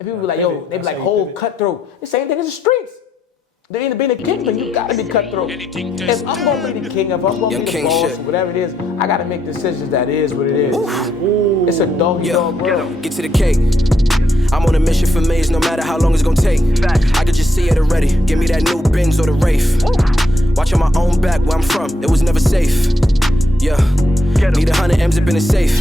And people be like, yo, they be like, whole cutthroat. The same thing as the streets. They ain't being a king, but you gotta be cutthroat. If I'm gonna be the king, if I'm gonna be the boss, or whatever it is, I gotta make decisions that is what it is. Ooh. It's a dog world. Get to the cake. I'm on a mission for maze, no matter how long it's gonna take. I could just see it already. Give me that new Benz or the Wraith. Watching my own back where I'm from, it was never safe. Yeah, need 100 M's up in the safe.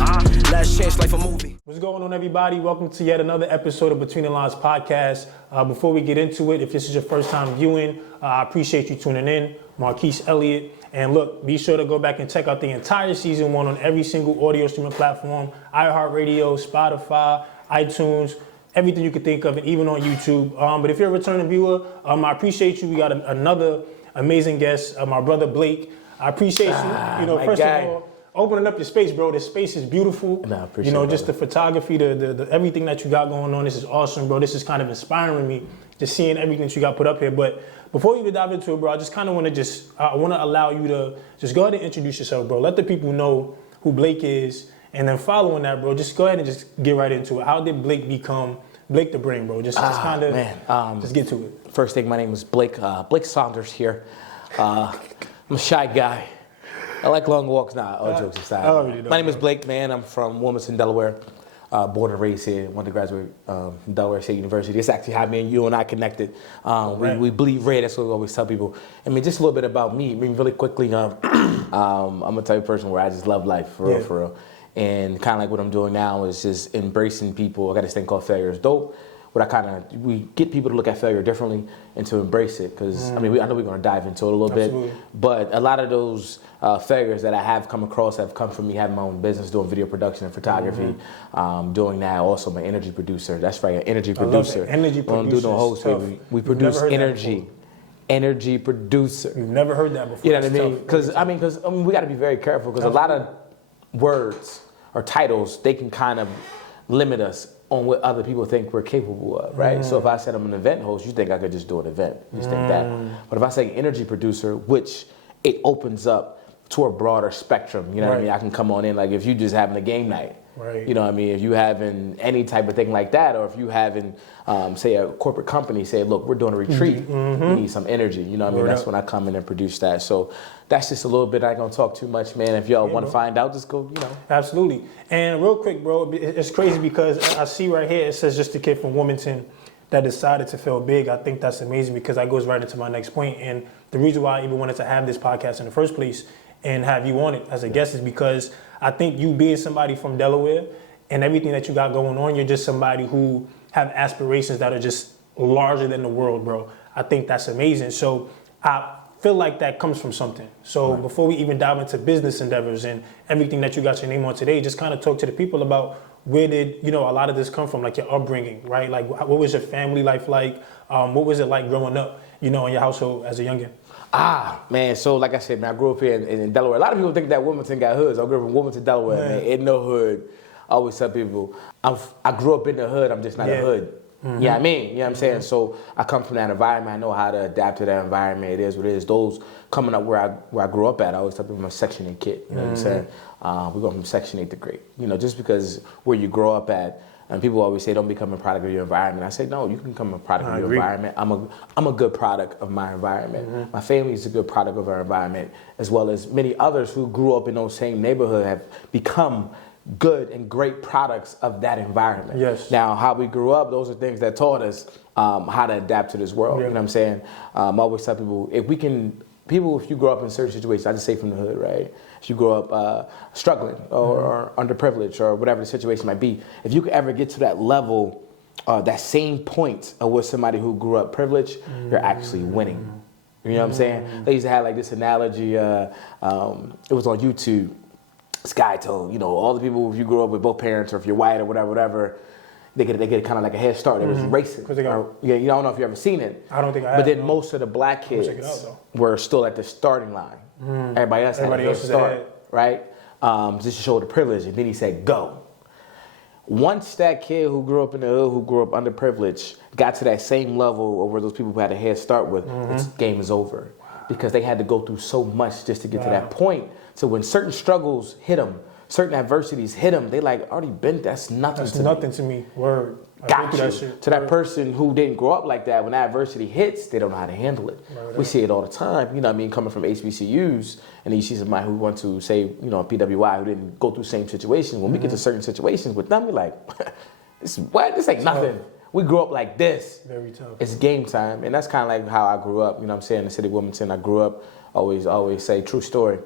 Last chance, life a movie. What's going on, everybody? Welcome to yet another episode of Between the Lines podcast. Before we get into it, if this is your first time viewing, I appreciate you tuning in. Kese, Elliott. And look, be sure to go back and check out the entire season 1 on every single audio streaming platform, iHeartRadio, Spotify, iTunes, everything you could think of, and even on YouTube. But if you're a returning viewer, I appreciate you. We got another amazing guest, my brother Blake. I appreciate you. First of all, opening up your space, bro. This space is beautiful. I appreciate it. Just the photography, the everything that you got going on. This is awesome, bro. This is kind of inspiring me, just seeing everything that you got put up here. But before we even dive into it, bro, I just kind of want to allow you to just go ahead and introduce yourself, bro. Let the people know who Blake is, and then following that, bro, just go ahead and just get right into it. How did Blake become Blake the Brain, bro? Just kind of just get to it. First thing, my name is Blake. Blake Saunders here. I'm a shy guy. I like long walks. All jokes aside. My name is Blake, man. I'm from Wilmington, Delaware. Born and raised here. Went to graduate from Delaware State University. It's actually how me and you and I connected. We bleed red. That's what we always tell people. I mean, just a little bit about me. I mean, really quickly, I'm a type of person where I just love life, for real. And kind of like what I'm doing now is just embracing people. I got this thing called Failure is Dope. We get people to look at failure differently and to embrace it. Because, I know we're going to dive into it a little bit. But a lot of those failures that I have come across have come from me having my own business, doing video production and photography. Doing that. Also, my energy producer. That's right, an energy producer. Energy producer. We don't do no host. We produce energy. Energy producer. You've never heard that before. You know what I mean? Because we got to be very careful. Because a lot of words or titles, they can kind of limit us on what other people think we're capable of, right? So if I said I'm an event host, you think I could just do an event. You just think that. But if I say energy producer, which it opens up to a broader spectrum, you know what I mean? I can come on in, like if you just having a game night, you know what I mean? If you having any type of thing like that, or if you having, say a corporate company say, look, we're doing a retreat, we need some energy, you know what I mean? That's when I come in and produce that. So that's just a little bit, I ain't gonna talk too much, man. If y'all want to find out, just go, Absolutely. And real quick, bro, it's crazy because I see right here, it says just a kid from Wilmington that decided to feel big. I think that's amazing because that goes right into my next point. And the reason why I even wanted to have this podcast in the first place and have you on it as a guest is because I think you being somebody from Delaware and everything that you got going on, you're just somebody who have aspirations that are just larger than the world, bro. I think that's amazing. So I feel like that comes from something. So before we even dive into business endeavors and everything that you got your name on today, just kind of talk to the people about where did, a lot of this come from, like your upbringing, right? Like what was your family life like? What was it like growing up, in your household as a youngin'? Man, so like I said, man, I grew up here in Delaware. A lot of people think that Wilmington got hoods. I grew up in Wilmington, Delaware, man. Ain't no hood. I always tell people, I grew up in the hood, I'm just not a hood. You know what I mean? You know what I'm saying? So I come from that environment. I know how to adapt to that environment. It is what it is. Those coming up where I grew up at, I always tell people I'm a Section 8 kid. You know what I'm saying? We go from Section 8 to great. Just because where you grow up at, and people always say, don't become a product of your environment. I say, no, you can become a product of your environment. I'm a good product of my environment. My family is a good product of our environment, as well as many others who grew up in those same neighborhood have become good and great products of that environment. Yes. Now, how we grew up, those are things that taught us how to adapt to this world. You know what I'm saying? I always tell people, if you grow up in certain situations, I just say from the hood, right? If you grow up struggling or underprivileged or whatever the situation might be, if you could ever get to that level, that same point of where somebody who grew up privileged, you're actually winning. You know what I'm saying? They used to have like this analogy, it was on YouTube. This guy told, all the people, if you grew up with both parents or if you're white or whatever, they get kind of like a head start. It was racing. I don't know if you ever seen it. I don't think I have. But then most of the black kids were still at the starting line. Everybody else had a head start, right? Just to show the privilege. And then he said, go. Once that kid who grew up in the hood, who grew up underprivileged, got to that same level of where those people who had a head start with, this game is over. Because they had to go through so much just to get to that point. So when certain struggles hit them, certain adversities hit them, they like, already been, that's nothing That's to nothing me. to me. Word. I Got go through you. that shit. To that Word. person who didn't grow up like that, when adversity hits, they don't know how to handle it. We see it all the time, you know what I mean, coming from HBCUs, and then you see somebody who went to, say, you know, PWI, who didn't go through the same situations. When we get to certain situations with them, we're like, this ain't nothing. We grew up like this. Very tough. It's game time. And that's kind of like how I grew up, you know what I'm saying, in the city of Wilmington. I grew up, always say, true story,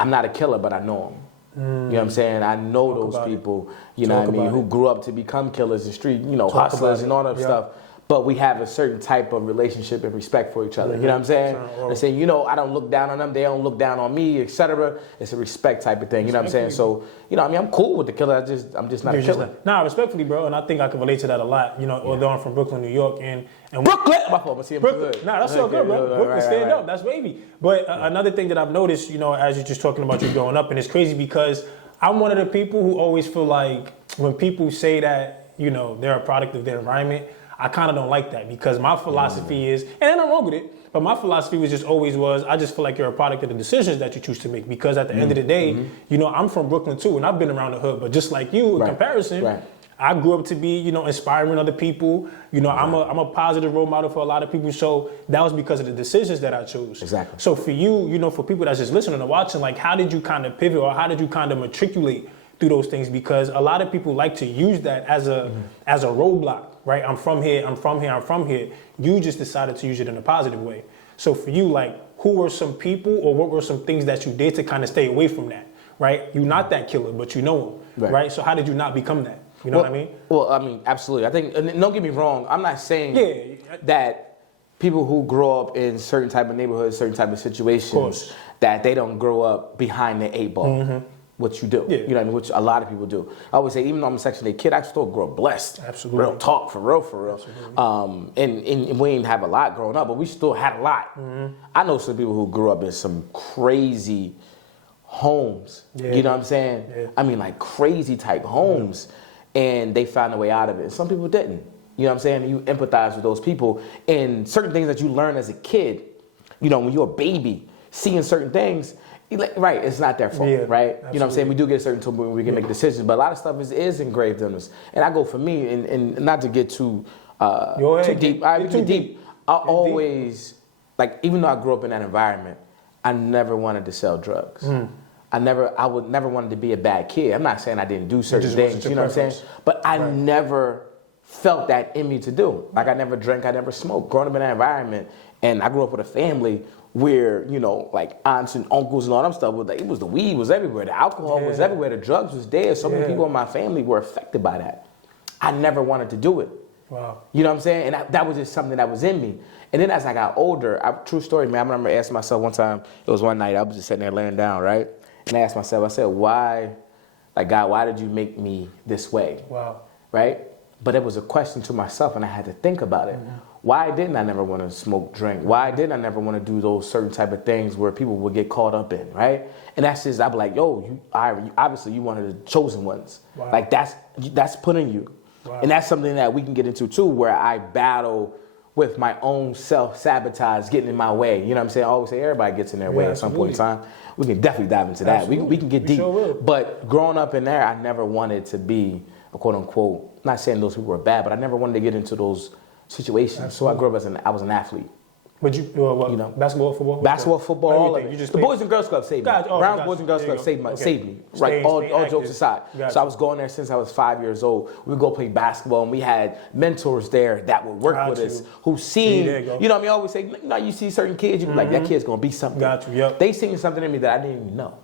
I'm not a killer, but I know them. You know what I'm saying? I know those people, you know what I mean, who grew up to become killers and street, you know, hustlers and all that stuff. But we have a certain type of relationship and respect for each other. You know what I'm saying? And saying, you know, I don't look down on them, they don't look down on me, etc. It's a respect type of thing. You know what I'm saying? So, you know, I mean, I'm cool with the killer. I'm just not a killer. Nah, respectfully, bro, and I think I can relate to that a lot. You know, although I'm from Brooklyn, New York, and Brooklyn. My fault. Brooklyn. Nah, that's all good, bro. Brooklyn, stand up. That's wavy. But another thing that I've noticed, you know, as you're just talking about you growing up, and it's crazy because I'm one of the people who always feel like when people say that, you know, they're a product of their environment, I kind of don't like that because my philosophy is, and I'm wrong with it, but my philosophy was I just feel like you're a product of the decisions that you choose to make because at the end of the day, you know, I'm from Brooklyn too, and I've been around the hood, but just like you, in comparison, I grew up to be, you know, inspiring other people. You know, I'm a positive role model for a lot of people. So that was because of the decisions that I chose. Exactly. So for you, you know, for people that's just listening and watching, like, how did you kind of pivot or how did you kind of matriculate through those things? Because a lot of people like to use that as a roadblock, right? I'm from here. You just decided to use it in a positive way. So for you, like, who were some people or what were some things that you did to kind of stay away from that, right? You're not that killer, but you know him, right? So how did you not become that? You know what I mean? Well, I mean, absolutely. I think, and don't get me wrong, I'm not saying that people who grow up in certain type of neighborhoods, certain type of situations, that they don't grow up behind the 8 ball. What you do, you know what I mean, which a lot of people do. I always say, even though I'm a Section 8 kid, I still grow up blessed. Absolutely. Real talk, for real. And we didn't have a lot growing up, but we still had a lot. I know some people who grew up in some crazy homes. You know what I'm saying? I mean, like crazy type homes. And they found a way out of it. Some people didn't. You know what I'm saying? And you empathize with those people. And certain things that you learn as a kid, you know, when you're a baby, seeing certain things, right, it's not their fault, right? Absolutely. You know what I'm saying? We do get a certain time where we can make decisions, but a lot of stuff is engraved in us. And I go for me, and not to get too deep. I always, like, even though I grew up in that environment, I never wanted to sell drugs. I would never wanted to be a bad kid. I'm not saying I didn't do certain things, you know what I'm saying? But I never felt that in me to do. Like, I never drank, I never smoked. Growing up in that environment, and I grew up with a family where, you know, like aunts and uncles and all that stuff, it was the weed was everywhere, the alcohol was everywhere, the drugs was there. So many people in my family were affected by that. I never wanted to do it. Wow. You know what I'm saying? And that was just something that was in me. And then as I got older, true story, man, I remember asking myself one time, it was one night, I was just sitting there laying down, right? And I asked myself, I said, why, like, God, why did you make me this way? Wow. Right? But it was a question to myself, and I had to think about it. Why didn't I never want to smoke, drink? Why didn't I never want to do those certain type of things where people would get caught up in, right? And that's just, I'd be like, yo, obviously you one of the chosen ones. Wow. Like, that's put in you. Wow. And that's something that we can get into too, where I battle with my own self-sabotage getting in my way. You know what I'm saying? I always say everybody gets in their way at some point in time. We can definitely dive into that. We can get deep. Sure, but growing up in there, I never wanted to be a quote-unquote, not saying those people were bad, but I never wanted to get into those situations. Absolutely. So I grew up I was an athlete. But you know, basketball, football? Basketball, football, all of it. You just the Boys and Girls Club saved me. Brown's Boys and Girls Club saved me. Right, all jokes aside. So I was going there since I was 5 years old. We would go play basketball, and we had mentors there that would work with us, who seen, you know what I mean? I always say, you know, you see certain kids, you be like, that kid's going to be something. They seen something in me that I didn't even know.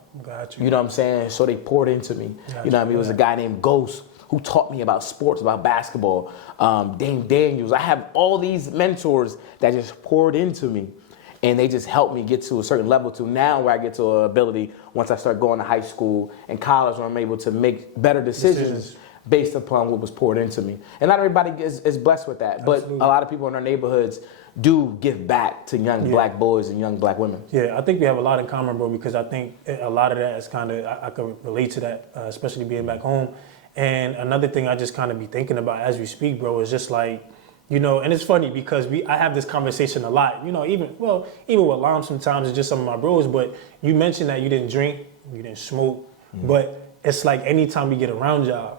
You know what I'm saying? So they poured into me. You know what I mean? It was a guy named Ghost who taught me about sports, about basketball. Dame Daniels. I have all these mentors that just poured into me. And they just helped me get to a certain level to now where I get to an ability once I start going to high school and college where I'm able to make better decisions based upon what was poured into me. And not everybody is blessed with that. Absolutely. But a lot of people in our neighborhoods do give back to young black boys and young black women. Yeah, I think we have a lot in common, bro, because I think a lot of that is kind of, I can relate to that, especially being back home. And another thing I just kind of be thinking about as we speak, bro, is just like, you know, and it's funny because I have this conversation a lot, you know, even with Lam sometimes, it's just some of my bros, but you mentioned that you didn't drink, you didn't smoke, But it's like anytime we get around y'all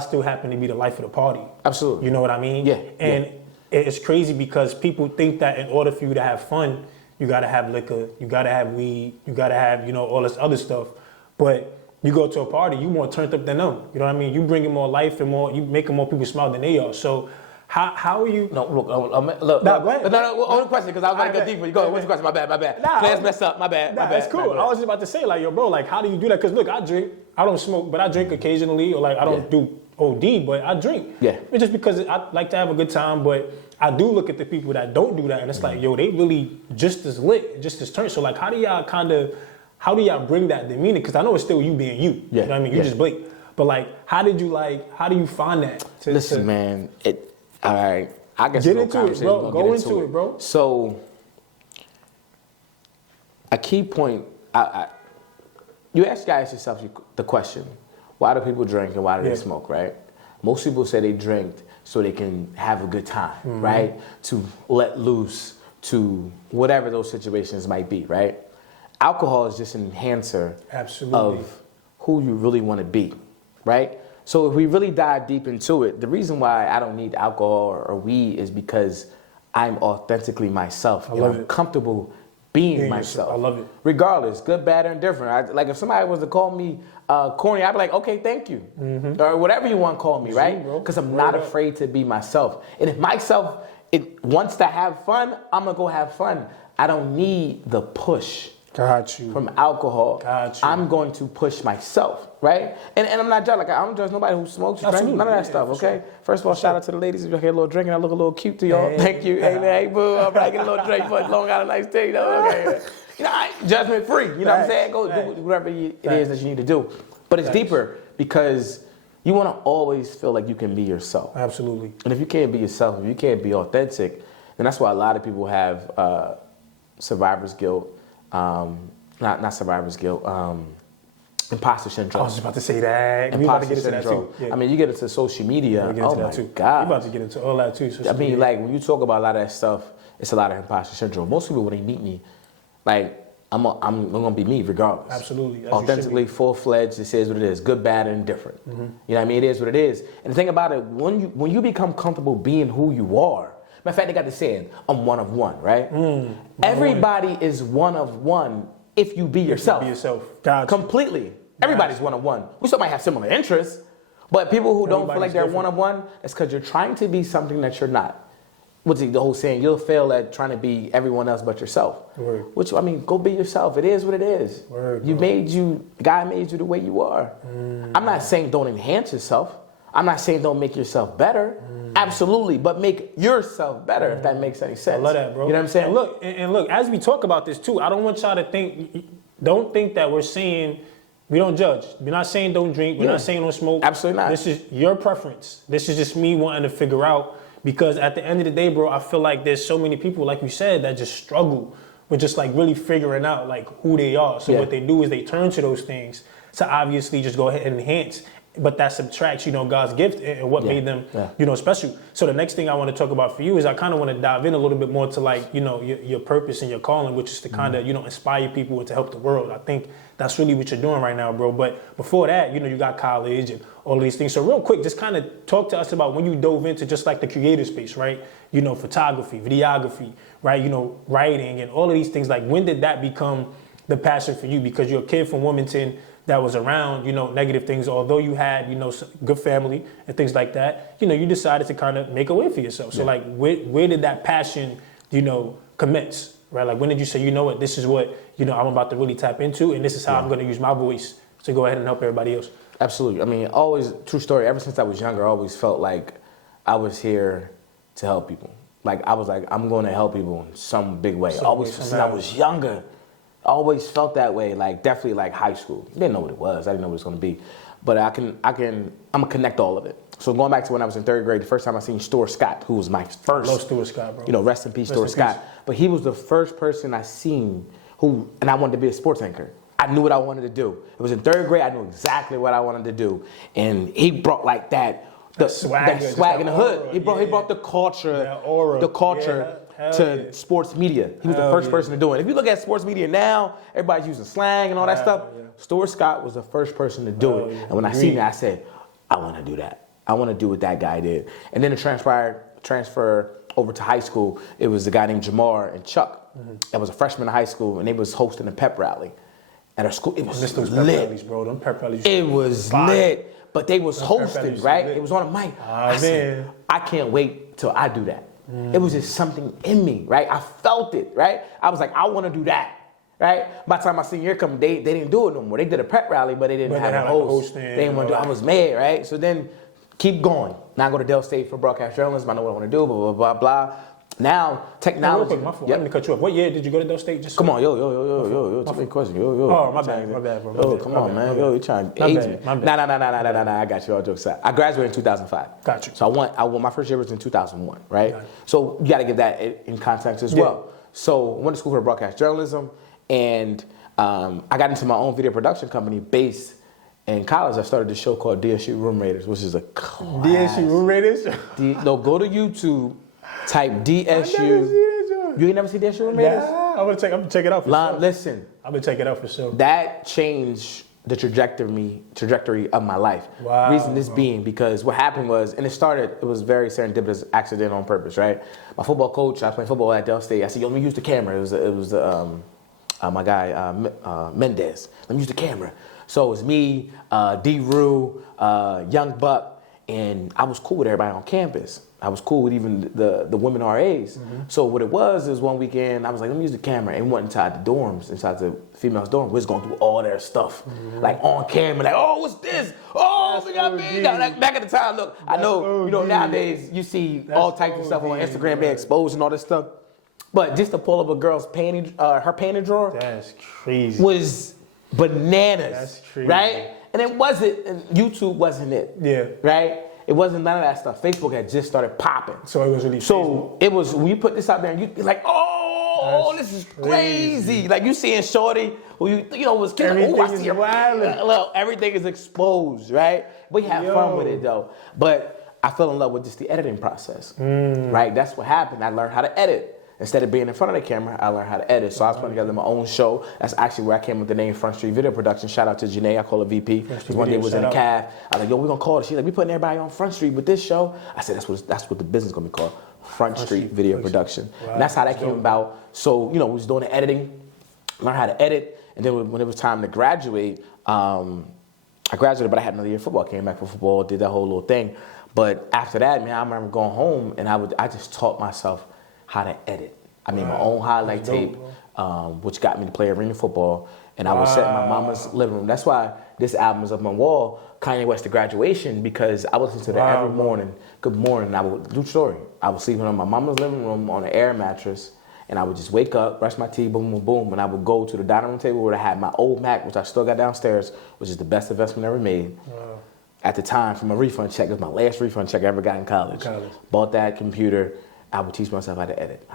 still happen to be the life of the party. Absolutely. You know what I mean? Yeah. And it's crazy because people think that in order for you to have fun, you gotta have liquor, you gotta have weed, you gotta have, you know, all this other stuff. But you go to a party, you more turned up than them. You know what I mean? You bringing more life and you making more people smile than they are. So how are you? No, look. Nah, go ahead. No, only question, because I was going to go deeper. You go, what's your question? My bad. Nah, Plans messed up, my bad. That's cool. I was just about to say, like, yo, bro, like, how do you do that? Because, look, I drink. I don't smoke, but I drink occasionally, or, like, I don't do OD, but I drink. Yeah. It's just because I like to have a good time, but I do look at the people that don't do that, and it's like, yo, they really just as lit, just as turned. So, like, how do y'all bring that demeanor? Because I know it's still you being you. Yeah. You know what I mean? You just Blake. But, like, how do you find that? Listen, man, all right. I guess get into it, bro. Go into it, bro. So, a key point, you ask yourself the question, why do people drink and why do they smoke, right? Most people say they drink so they can have a good time, right? To let loose, to whatever those situations might be, right? Alcohol is just an enhancer of who you really want to be, right? So if we really dive deep into it, the reason why I don't need alcohol or weed is because I'm authentically myself. And I'm comfortable being myself. I love it. Regardless, good, bad, or indifferent. Like if somebody was to call me corny, I'd be like, okay, thank you. Or whatever you want to call me, right? Because I'm not afraid to be myself. And if myself wants to have fun, I'm going to go have fun. I don't need the push. Got you. From alcohol. Got you. I'm going to push myself, right? And I'm not judging. Like, I don't judge nobody who smokes, drinks, none of that stuff, okay? Sure. First of all, shout out to the ladies. If you hear a little drink and I look a little cute to y'all, thank you. Hey, man, hey, boo. I'm probably getting a little drink, but long got a nice day, though. Okay. You know, judgment free. You know what I'm saying? Go do whatever it is that you need to do. But it's deeper because you want to always feel like you can be yourself. Absolutely. And if you can't be yourself, if you can't be authentic, then that's why a lot of people have survivor's guilt. Not survivor's guilt. Imposter syndrome. I was about to say that. We about to get into that too. Yeah. I mean, you get into social media. Oh my God. We about to get into all that too. I mean, like when you talk about a lot of that stuff, it's a lot of imposter syndrome. Most people when they meet me, like I'm gonna be me regardless. Absolutely. Authentically, full-fledged. It says what it is. Good, bad, and indifferent. You know what I mean? It is what it is. And the thing about it, when you become comfortable being who you are. Matter of fact, they got the saying, "I'm one of one," right? Everybody is one of one. If you be yourself. Be yourself. Gotcha. Completely. Everybody's one-on-one. We still might have similar interests, but people who don't feel like they're one-on-one, it's because you're trying to be something that you're not. What's the whole saying? You'll fail at trying to be everyone else but yourself. Word. Which, I mean, go be yourself. It is what it is. Word, God made you the way you are. I'm not saying don't enhance yourself. I'm not saying don't make yourself better. Absolutely, but make yourself better, if that makes any sense. I love that, bro. You know what I'm saying? And look, as we talk about this too, I don't want y'all to don't think that we're saying, we don't judge. We're not saying don't drink. We're not saying don't smoke. Absolutely not. This is your preference. This is just me wanting to figure out, because at the end of the day, bro, I feel like there's so many people, like you said, that just struggle with just like really figuring out like who they are. So what they do is they turn to those things to obviously just go ahead and enhance. But that subtracts, God's gift and what made them, special. So the next thing I want to talk about for you is I kind of want to dive in a little bit more to like, your purpose and your calling, which is to kind of, inspire people and to help the world. I think that's really what you're doing right now, bro. But before that, you got college and all these things. So real quick, just kind of talk to us about when you dove into just like the creative space, right? Photography, videography, right? Writing and all of these things. Like when did that become the passion for you? Because you're a kid from Wilmington that was around, negative things, although you had, good family and things like that, you decided to kind of make a way for yourself. So like, where did that passion, commence, right? Like, when did you say, you know what, this is what, I'm about to really tap into, and this is how I'm going to use my voice to go ahead and help everybody else? Absolutely. I mean, always, true story, ever since I was younger, I always felt like I was here to help people. Like, I was like, I'm going to help people in some big way. Always, since I was younger. I always felt that way, like definitely like high school. Didn't know what it was. I didn't know what it was going to be. But I'm going to connect all of it. So going back to when I was in third grade, the first time I seen Stuart Scott, who was my first. Love Stuart Scott, bro. Rest in peace, Stuart Scott. But he was the first person I seen and I wanted to be a sports anchor. I knew what I wanted to do. It was in third grade. I knew exactly what I wanted to do. And he brought like that swag in the hood. He brought the culture. to sports media. He was the first person to do it. If you look at sports media now, everybody's using slang and all that stuff. Yeah. Stuart Scott was the first person to do it. And when I seen that, I said, I want to do that. I want to do what that guy did. And then it transfer over to high school. It was a guy named Jamar and Chuck. That was a freshman in high school, and they was hosting a pep rally at our school. It was those lit. Pep rallies, bro. Them pep rallies. It was lit. But they was hosting, right? It was on a mic. I said, I can't wait till I do that. It was just something in me, right? I felt it, right? I was like, I want to do that. Right? By the time my senior year come, they didn't do it no more. They did a prep rally, but they didn't have a host. They didn't want to do it. I was mad, right? So then keep going. Now I go to Dell State for broadcast journalism. I know what I want to do, blah, blah, blah, blah. Now, technology. My fault. I'm going to cut you off. What year did you go to Dell State? Come on, yo. Too many questions. Yo. Oh, my bad, bro. Yo, come on, man. Yo, you trying to age me. Nah. I got you. All jokes aside. I graduated in 2005. Got you. So I won my first year was in 2001, right? So you got to get that in context as well. So I went to school for broadcast journalism, and I got into my own video production company based in college. I started this show called DSU Room Raiders, which is a class. DSU Room Raiders? Go to YouTube, type DSU. You ain't never seen DSU Room Raiders? Nah, I'm gonna check it out for sure. Listen. I'm gonna check it out for sure. That changed the trajectory of my life. Wow. Reason this being because what happened was, and it was very serendipitous, accident on purpose, right? My football coach, I was playing football at Dell State. I said, yo, let me use the camera. It was my guy, Mendez. Let me use the camera. So it was me, D-Rue, Young Buck, and I was cool with everybody on campus. I was cool with even the women RAs. So what it was is one weekend, I was like, let me use the camera. And we went inside the dorms, inside the females' dorm. We was going through all their stuff, like on camera, like, oh, what's this? Oh, we got me. Like, back at the time, look, I know, nowadays you see all types of stuff on Instagram, they exposed and all this stuff. But just to pull up a girl's panty, her panty drawer. That's crazy. Was bananas. That's crazy. Right? And YouTube wasn't it. Yeah. Right? It wasn't none of that stuff. Facebook had just started popping. So it was really So it was, when you put this out there and you'd be like, oh, this is crazy. Like you seeing Shorty, who was killing. Everything is wild. Look, everything is exposed, right? We have fun with it though. But I fell in love with just the editing process, right? That's what happened. I learned how to edit. Instead of being in front of the camera, I learned how to edit. So I was putting together my own show. That's actually where I came with the name Front Street Video Production. Shout out to Janae, I call her VP. Because one day was in a cab. I was like, yo, we're going to call it. She's like, we putting everybody on Front Street with this show. I said, that's what the business is going to be called. Front Street Video Production. Wow. And that's how that came about. So, we was doing the editing, learned how to edit. And then when it was time to graduate, I graduated, but I had another year of football. I came back for football, did that whole little thing. But after that, man, I remember going home and I just taught myself how to edit. I made my own highlight tape, which got me to play arena football, and I was set in my mama's living room. That's why this album is up on my wall, Kanye West The Graduation, because I would listen to that every morning. Good morning. I would do story. I was sleeping on my mama's living room on an air mattress, and I would just wake up, brush my teeth, boom, boom, boom, and I would go to the dining room table where I had my old Mac, which I still got downstairs, which is the best investment I ever made. Wow. At the time, from a refund check, it was my last refund check I ever got in college. Bought that computer. I would teach myself how to edit.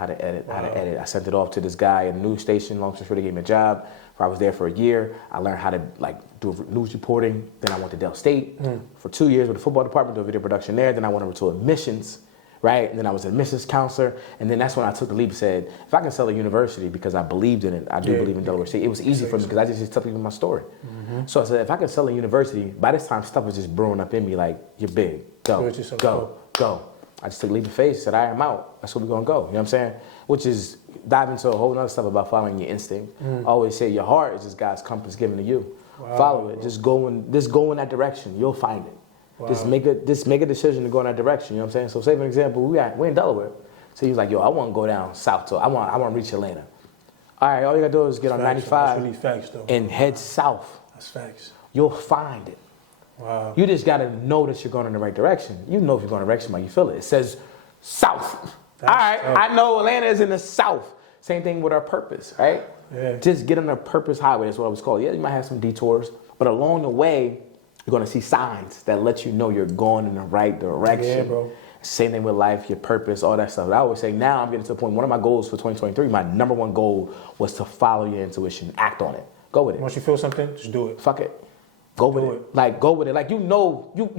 I sent it off to this guy at a news station. Long story short, he gave me a job. I was there for a year. I learned how to do news reporting. Then I went to Dell State for 2 years with the football department, doing video production there. Then I went over to admissions, right? And then I was an admissions counselor. And then that's when I took the leap and said, if I can sell a university because I believed in it, I do believe in Delaware State. It was easy for me because I just tell people my story. So I said, if I can sell a university, by this time stuff was just brewing up in me like, you're big, go. I just took a leap of faith, said, I'm out. That's where we're going to go. You know what I'm saying? Which is dive into a whole other stuff about following your instinct. I always say your heart is just God's compass given to you. Follow it. Just go in that direction. You'll find it. Just make a decision to go in that direction. You know what I'm saying? So say for example, we're in Delaware. So he was like, yo, I want to go down south. So I want to reach Atlanta. All right, all you got to do is get on 95 and head south. That's facts. You'll find it. Wow. You just got to know that you're going in the right direction. You know if you're going in the direction when you feel it. It says south. All right, I know Atlanta is in the south. Same thing with our purpose, right? Yeah. Just get on the purpose highway. That's what I was called. Yeah, you might have some detours, but along the way, you're going to see signs that let you know you're going in the right direction. Yeah, bro. Same thing with life, your purpose, all that stuff. I always say now I'm getting to the point, one of my goals for 2023, my number one goal was to follow your intuition, act on it. Go with it. Once you feel something, just do it. Fuck it. Go with it. Like, go with it. Like, you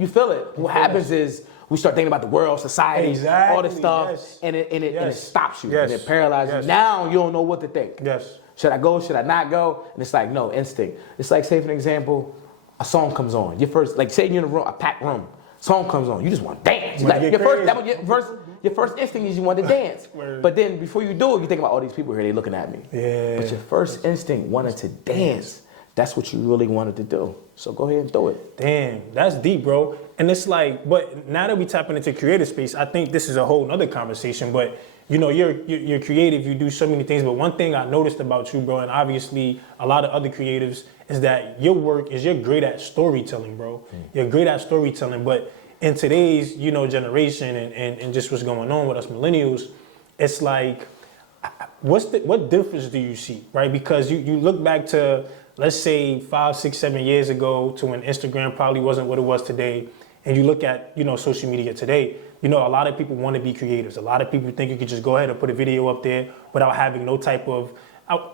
feel it. What happens is We start thinking about the world, society, all this stuff, yes. and it stops you, Yes. and it paralyzes you. Yes. Now you don't know what to think. Yes. Should I go? Should I not go? And it's like, no, instinct. It's like, say for an example, a song comes on. Your first, like say you're in a room, a packed room, song comes on, you just want to dance. Like, your first instinct is you want to dance. But then before you do it, you think about all these people here, they looking at me. Yeah. But your first instinct wanted to dance. That's what you really wanted to do. So go ahead and do it. Damn, that's deep, bro. And it's like, but now that we tapping into creative space, I think this is a whole nother conversation. But you know, you're creative, you do so many things. But one thing I noticed about you, bro, and obviously a lot of other creatives, is that your work is you're great at storytelling, bro. You're great at storytelling. But in today's, you know, generation and just what's going on with us millennials, it's like, what difference do you see, right? Because you look back to, let's say 5, 6, 7 years ago to when Instagram probably wasn't what it was today, and you look at, you know, social media today, you know, a lot of people want to be creatives. A lot of people think you could just go ahead and put a video up there without having no type of,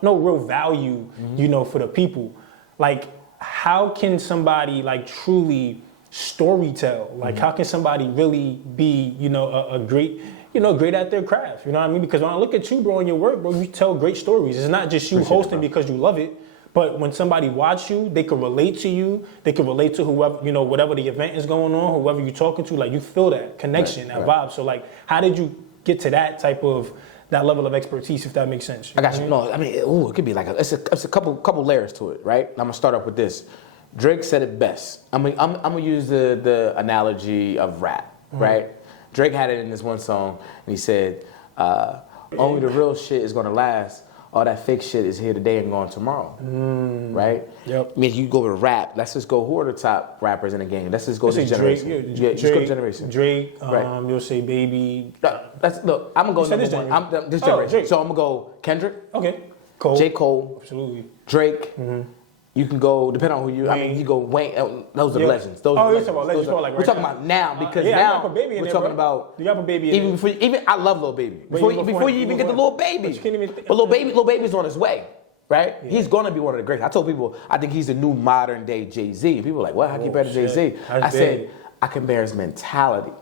no real value, you know, for the people. Like, how can somebody like truly storytell? Like, how can somebody really be, you know, a great, you know, great at their craft? You know what I mean? Because when I look at you, bro, and your work, bro, you tell great stories. It's not just you hosting because you love it. But when somebody watch you, they can relate to you. They can relate to whoever, you know, whatever the event is going on, whoever you're talking to. Like, you feel that connection, that vibe. So, like, how did you get to that type of, that level of expertise, if that makes sense? I got you. No, I mean, it could be like, it's a couple layers to it, right? I'm going to start off with this. Drake said it best. I'm going to use the analogy of rap, right? Drake had it in this one song, and he said, only the real shit is going to last. All that fake shit is here today and gone tomorrow, right? Yep. I mean, you go to rap. Let's just go. Who are the top rappers in the game? Let's just go to this generation. Drake, just go to generation. Drake. Right. You'll say Baby. Look, I'm gonna go number one. This generation. Drake. So I'm gonna go Kendrick. Okay. Cole. J. Cole. Absolutely. Drake. You can go, depending on who you. I mean, you go Wayne. Those are legends. Those are you're talking about legends. We're talking about now because now we're talking about. You got a Baby. Even I love Lil Baby. Before you even get the Lil Baby. But Lil Baby's on his way, right? Yeah. He's gonna be one of the greats. I told people I think he's the new modern day Jay-Z. People were like, what? How can you compare to Jay-Z? I said I compare his mentality.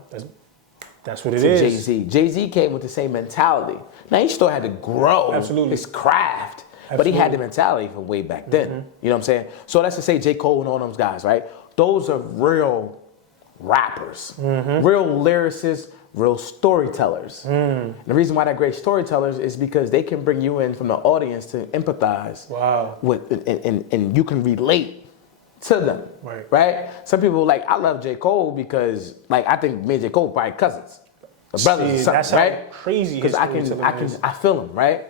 That's what it is. Jay-Z. Jay-Z came with the same mentality. Now he still had to grow his craft. But he had the mentality from way back then. You know what I'm saying? So let's just say J. Cole and all those guys, right? Those are real rappers, real lyricists, real storytellers. And the reason why they're great storytellers is because they can bring you in from the audience to empathize with, and you can relate to them, right? Some people like, I love J. Cole because, like, I think me and J. Cole probably cousins. Brothers, that's right? How crazy. Because I feel him, right?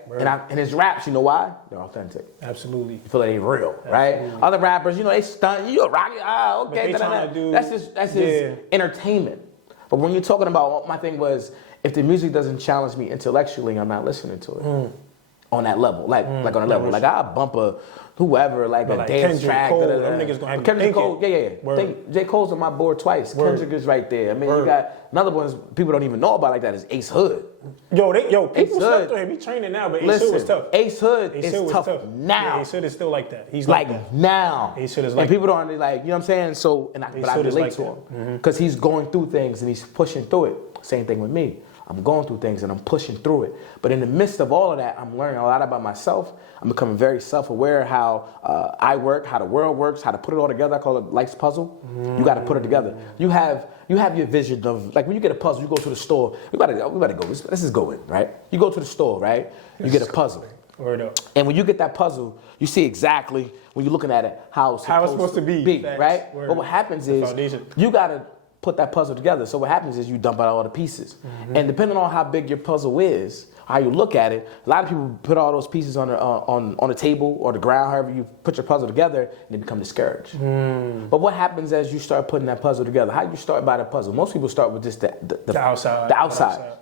And his raps, you know why? They're authentic. Absolutely. You feel like they real, right? Other rappers, you know, they stunt. You a rocket? Ah, okay. That's his entertainment. But when you're talking about, my thing was, if the music doesn't challenge me intellectually, I'm not listening to it. On that level, like on a level, like I bump a whoever, like a dance track. Cole, them niggas gonna have Kendrick Cole, yeah. J. Cole's on my board twice. Kendrick is right there. I mean, you got another ones people don't even know about like that is Ace Hood. People slept on him. He training now, but Ace Hood was tough. Ace Hood is tough now. Yeah, Ace Hood is still like that. He's like that. Now. Ace Hood is like and people don't like, you know what I'm saying? So, but I relate to him because he's going through things and he's pushing through it. Same thing with me. I'm going through things and I'm pushing through it. But in the midst of all of that, I'm learning a lot about myself. I'm becoming very self-aware how I work, how the world works, how to put it all together. I call it life's puzzle. You got to put it together. You have your vision of, like when you get a puzzle, you go to the store. We gotta go. Let's just go in, right? You go to the store, right? You get a puzzle. Word up. And when you get that puzzle, you see exactly when you're looking at it how it's supposed to be, right? But what happens is you got to put that puzzle together. So what happens is you dump out all the pieces. And depending on how big your puzzle is, how you look at it, a lot of people put all those pieces on the table or the ground, however you put your puzzle together, and they become discouraged. But what happens as you start putting that puzzle together? How do you start by the puzzle? Most people start with just the outside. The outside.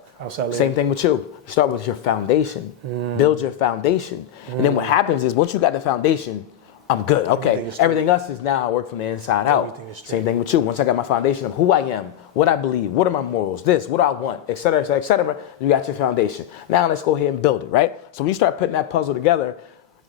Same thing with you. You start with your foundation. Build your foundation. And then what happens is once you got the foundation, I'm good. Okay. Everything else is now I work from the inside out. Same thing with you. Once I got my foundation of who I am, what I believe, what are my morals, what do I want, et cetera, you got your foundation. Now let's go ahead and build it, right? So when you start putting that puzzle together,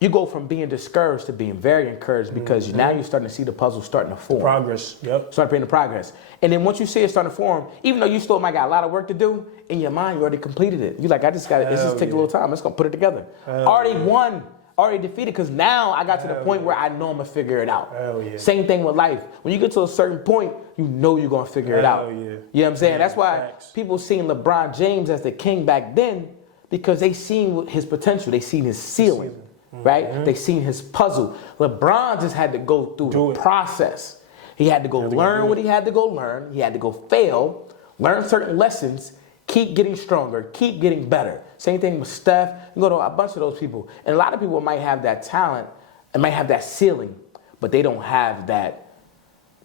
you go from being discouraged to being very encouraged because now you're starting to see the puzzle starting to form. Progress, yep. Start putting the progress. And then once you see it starting to form, even though you still might got a lot of work to do, in your mind you already completed it. You're like, I just got to, this just take a little time. I'm just going to put it together. Already won, already defeated, because now I got to the point where I know I'm going to figure it out. Same thing with life. When you get to a certain point, you know you're going to figure it out. You know what I'm saying? That's why people seen LeBron James as the king back then, because they seen his potential. They seen his ceiling. Right? They seen his puzzle. LeBron just had to go through the process. He had to go learn what he had to go learn. He had to go fail, learn certain lessons, keep getting stronger, keep getting better. Same thing with Steph. You go to a bunch of those people. And a lot of people might have that talent and might have that ceiling, but they don't have that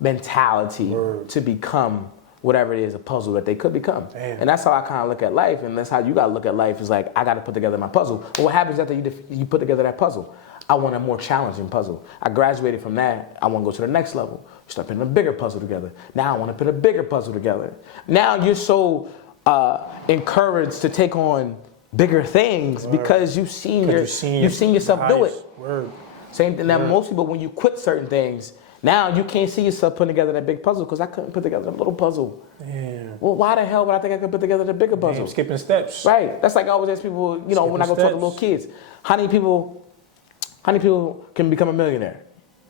mentality to become whatever it is, a puzzle that they could become. And that's how I kind of look at life, and that's how you got to look at life, is like, I got to put together my puzzle. But what happens after you put together that puzzle? I want a more challenging puzzle. I graduated from that. I want to go to the next level. Start putting a bigger puzzle together. Now I want to put a bigger puzzle together. Now you're so encouraged to take on bigger things because you've seen yourself do it. Same thing. Now most people, when you quit certain things, now you can't see yourself putting together that big puzzle because I couldn't put together a little puzzle. Well, why the hell would I think I could put together the bigger puzzle? Skipping steps. Right. That's like I always ask people, you know, when I go talk to little kids, how many people can become a millionaire?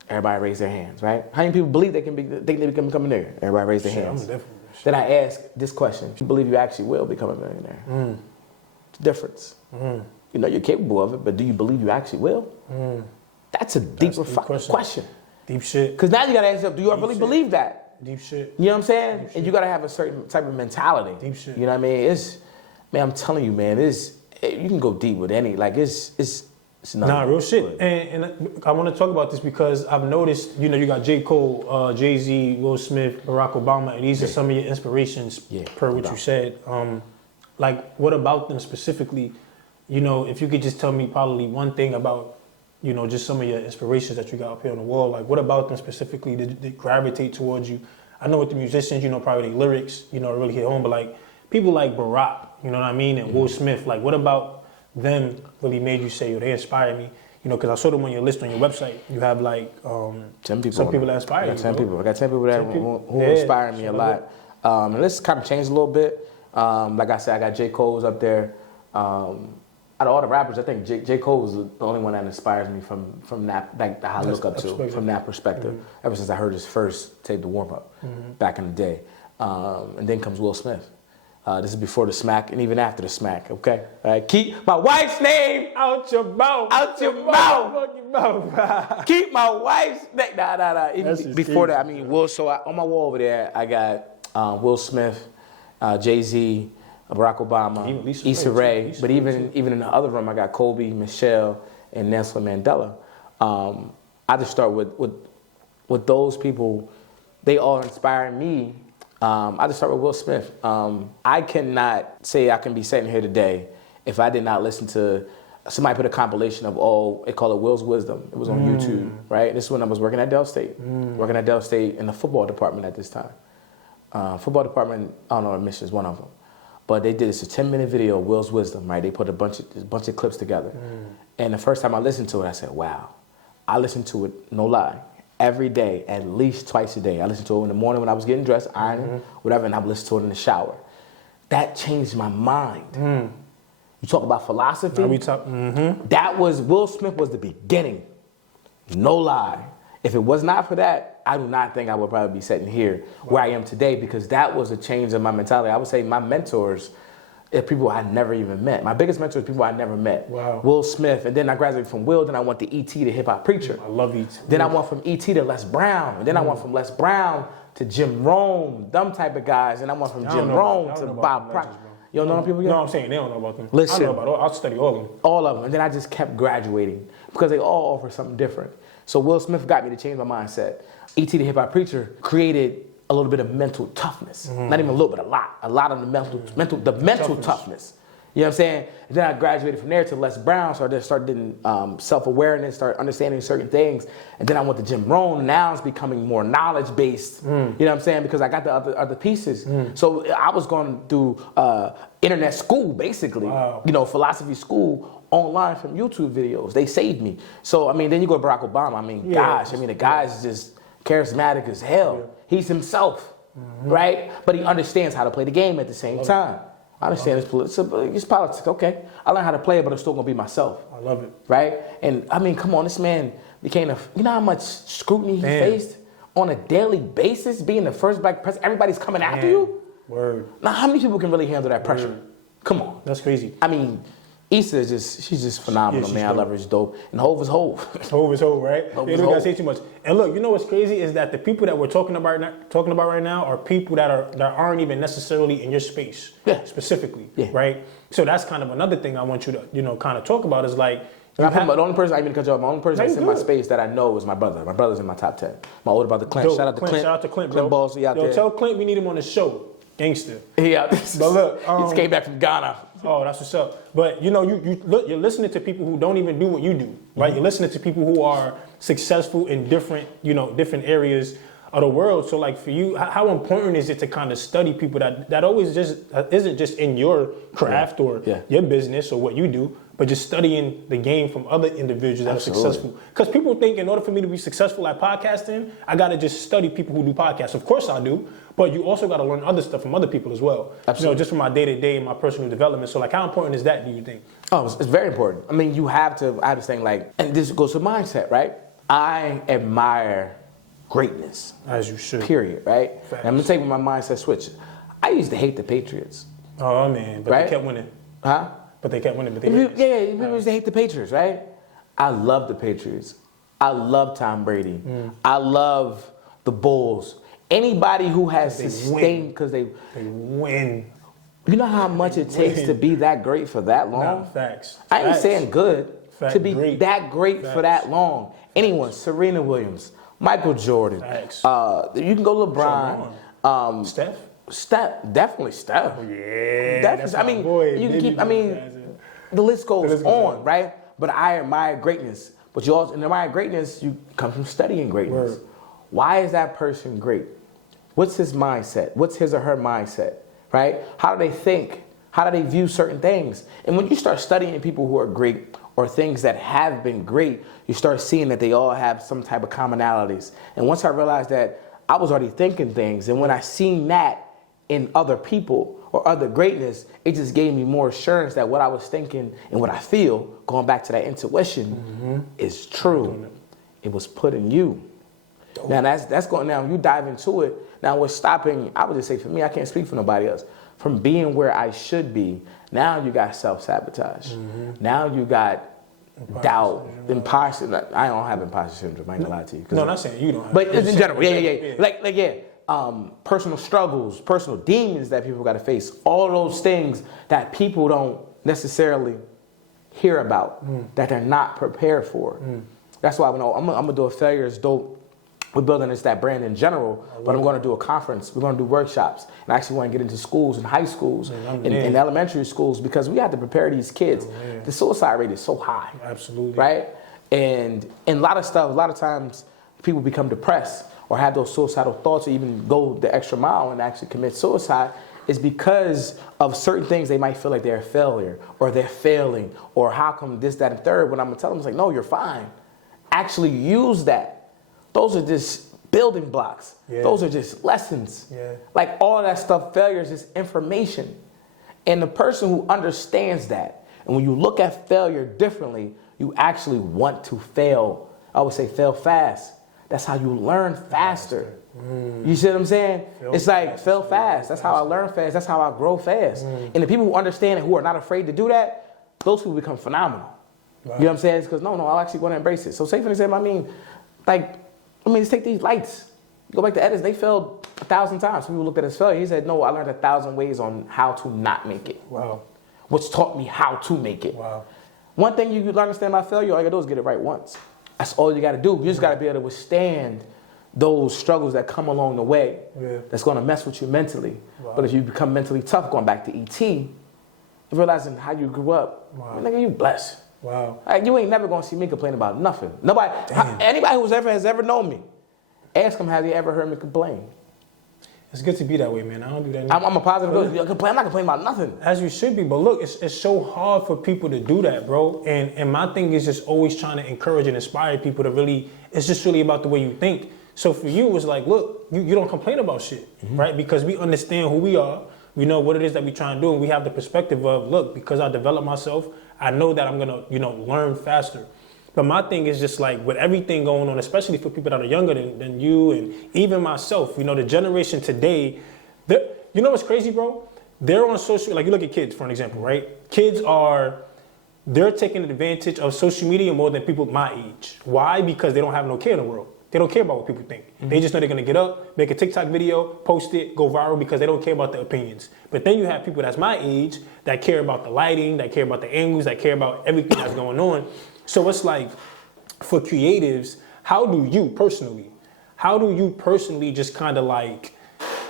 Everybody raise their hands, right? How many people believe they can become a millionaire? Everybody raise their hands. Then I ask this question: do you believe you actually will become a millionaire? It's the difference. You know you're capable of it, but do you believe you actually will? That's a deeper question. Deep shit. Because now you got to ask yourself, do you really believe that? Deep shit. You know what I'm saying? And you got to have a certain type of mentality. Deep shit. You know what I mean? Man, I'm telling you, man, you can go deep with any, like, it's not real shit. And I want to talk about this because I've noticed, you know, you got J. Cole, Jay-Z, Will Smith, Barack Obama, and these are some of your inspirations per what you said. Like, what about them specifically? You know, if you could just tell me probably one thing about, you know, just some of your inspirations that you got up here on the wall. Like, what about them specifically did gravitate towards you? I know with the musicians, you know, probably the lyrics, you know, really hit home, but like people like Barack, you know what I mean, and Will Smith, like, what about them really made you say, yo, they inspired me? You know, because I saw them on your list on your website. You have like 10 people. Some people that inspire you. I got 10 people. I got 10 people who inspire me a lot. And this kind of changed a little bit. Like I said, I got J. Cole's up there. Out of all the rappers, I think J. Cole is the only one that inspires me from that, like, that I look up to from that perspective. Ever since I heard his first tape, The Warm Up, back in the day. And then comes Will Smith. This is before the smack and even after the smack, okay? All right, keep my wife's name out your mouth. Out your mouth. Keep my wife's name. Nah. Even before that, I mean, on my wall over there, I got Will Smith, Jay-Z, Barack Obama, Issa Rae, but even in the other room, I got Kobe, Michelle, and Nelson Mandela. I just start with those people. They all inspire me. I just start with Will Smith. I cannot say I can be sitting here today if I did not listen to somebody put a compilation of they call it Will's Wisdom. It was on YouTube, right? This is when I was working at Dell State, working at Dell State in the football department at this time. Football department, I don't know, admission is one of them. But they did this a 10-minute video of Will's Wisdom, right? They put a bunch of clips together. And the first time I listened to it, I said, wow. I listened to it, no lie, every day, at least twice a day. I listened to it in the morning when I was getting dressed, ironing, whatever, and I would listen to it in the shower. That changed my mind. You talk about philosophy. That was, Will Smith was the beginning. No lie. If it was not for that, I do not think I would probably be sitting here where I am today, because that was a change in my mentality. I would say my mentors are people I never even met. My biggest mentors are people I never met. Wow. Will Smith, and then I graduated from Will, then I went to E.T. to Hip Hop Preacher. I love E.T. Then I went from E.T. to Les Brown, and then I went from Les Brown to Jim Rome, them type of guys, and I went from Jim Rome to Bob Proctor. You don't know them people yet? No, I'm saying they don't know about them. Listen. I know about them. I'll study all of them. All of them. And then I just kept graduating because they all offer something different. So Will Smith got me to change my mindset. E.T. the Hip Hop Preacher created a little bit of mental toughness. Not even a little bit, a lot. A lot of the mental toughness. You know what I'm saying? And then I graduated from there to Les Brown, so I just started getting self-awareness, started understanding certain things. And then I went to Jim Rohn. Now it's becoming more knowledge-based. You know what I'm saying? Because I got the other pieces. So I was going through internet school, basically. Wow. You know, philosophy school online from YouTube videos. They saved me. So, I mean, then you go to Barack Obama. I mean, gosh, I mean, the guy's just charismatic as hell. He's himself, right? But he understands how to play the game at the same time. I understand it's politics. Okay, I learned how to play it, but I'm still gonna be myself. I love it. Right? And I mean, come on, this man became you know how much scrutiny he faced on a daily basis, being the first black president. Everybody's coming after you. Word. Now, how many people can really handle that pressure? Come on. That's crazy. I mean, Issa is she's just phenomenal, man. Dope. I love her. She's dope. And Hov is Hov. Hov is Hov, right? Hov You is don't gotta Hov. say too much. And look, you know what's crazy is that the people that we're talking about right now are people that aren't even necessarily in your space, specifically, right? So that's kind of another thing I want you to, kind of talk about is like. The only person I even cut you off. My only person that's in my space that I know is my brother. My brother's in my top 10. My older brother Clint. Dope. Shout out to Clint. Shout out to Clint, bro. Clint Balls, he out there. Tell Clint we need him on the show. Gangster. Yeah. But look, he just came back from Ghana. Oh, that's what's up. But you're listening to people who don't even do what you do, right? You're listening to people who are successful in different different areas of the world. So like for you, how important is it to kind of study people that always just isn't just in your craft or your business or what you do, but just studying the game from other individuals that are successful. Because people think in order for me to be successful at podcasting, I got to just study people who do podcasts. Of course I do, but you also got to learn other stuff from other people as well. Absolutely. Just from my day-to-day and my personal development. So like how important is that, do you think? Oh, it's very important. I mean, I have this thing like, and this goes to mindset, right? I admire greatness. As you should. Period, right? And I'm going to take my mindset switch. I used to hate the Patriots. Oh, man. But they kept winning. Huh? But they kept winning. But people used to hate the Patriots, right? I love the Patriots. I love Tom Brady. I love the Bulls. Anybody who has sustained because they win. You know how much it takes to be that great for that long? Nah, facts. I ain't saying good. Facts. To be that great for that long. Anyone, Serena Williams, Michael Jordan. Facts. You can go LeBron. Steph, definitely Steph. Yeah, definitely. I mean, boy. you can keep. I mean, the list goes on, right? But I admire greatness. But you also, in admire greatness, you come from studying greatness. Word. Why is that person great? What's his mindset? What's his or her mindset? Right? How do they think? How do they view certain things? And when you start studying people who are great or things that have been great, you start seeing that they all have some type of commonalities. And once I realized that, I was already thinking things. And when I seen that in other people or other greatness, it just gave me more assurance that what I was thinking and what I feel, going back to that intuition, is true. It was put in you. Now that's going now. You dive into it. Now what's stopping? I would just say for me, I can't speak for nobody else. From being where I should be, now you got self-sabotage. Now you got doubt, imposter. I don't have imposter syndrome. I ain't gonna lie to you. No, I'm not saying you don't. But in general, personal struggles, personal demons that people got to face. All those things that people don't necessarily hear about, that they're not prepared for. That's why I'm gonna do a failure is dope. We're building that brand in general, but I'm going to do a conference. We're going to do workshops. And I actually want to get into schools and high schools and elementary schools because we have to prepare these kids. The suicide rate is so high. Absolutely. Right? And a lot of stuff, a lot of times people become depressed or have those suicidal thoughts or even go the extra mile and actually commit suicide is because of certain things they might feel like they're a failure or they're failing or how come this, that, and third. When I'm going to tell them, it's like, no, you're fine. Actually use that. Those are just building blocks. Those are just lessons. Like all of that stuff, failure is just information. And the person who understands that, and when you look at failure differently, you actually want to fail. I would say fail fast. That's how you learn faster. You see what I'm saying? It's like fail fast. That's how I learn fast. That's how I grow fast. And the people who understand and who are not afraid to do that, those people become phenomenal. You know what I'm saying? It's because, no, I actually want to embrace it. So say for example, just take these lights. Go back to Edison. They failed 1,000 times. People looked at his failure. He said, no, I learned 1,000 ways on how to not make it. Wow. Which taught me how to make it. Wow. One thing you can understand about failure, all you got to do is get it right once. That's all you got to do. You just got to be able to withstand those struggles that come along the way. That's going to mess with you mentally. But if you become mentally tough, going back to E.T., realizing how you grew up. Wow. Nigga, you blessed. Wow. Like, you ain't never gonna see me complain about nothing. Nobody, anybody has ever known me, ask them, have you ever heard me complain? It's good to be that way, man. I don't do that. I'm a positive person. I'm not complaining about nothing. As you should be, but look, it's so hard for people to do that, bro. And my thing is just always trying to encourage and inspire people to really, it's just really about the way you think. So for you, it's like, look, you don't complain about shit, right? Because we understand who we are. We know what it is that we try to do, and we have the perspective of, look, because I develop myself, I know that I'm gonna, learn faster. But my thing is just like with everything going on, especially for people that are younger than you and even myself, the generation today, you know what's crazy, bro? They're on social, like you look at kids, for an example, right? Kids they're taking advantage of social media more than people my age. Why? Because they don't have no care in the world. They don't care about what people think. They just know they're gonna get up, make a TikTok video, post it, go viral because they don't care about the opinions. But then you have people that's my age that care about the lighting, that care about the angles, that care about everything that's going on. So it's like, for creatives, how do you personally just kind of like,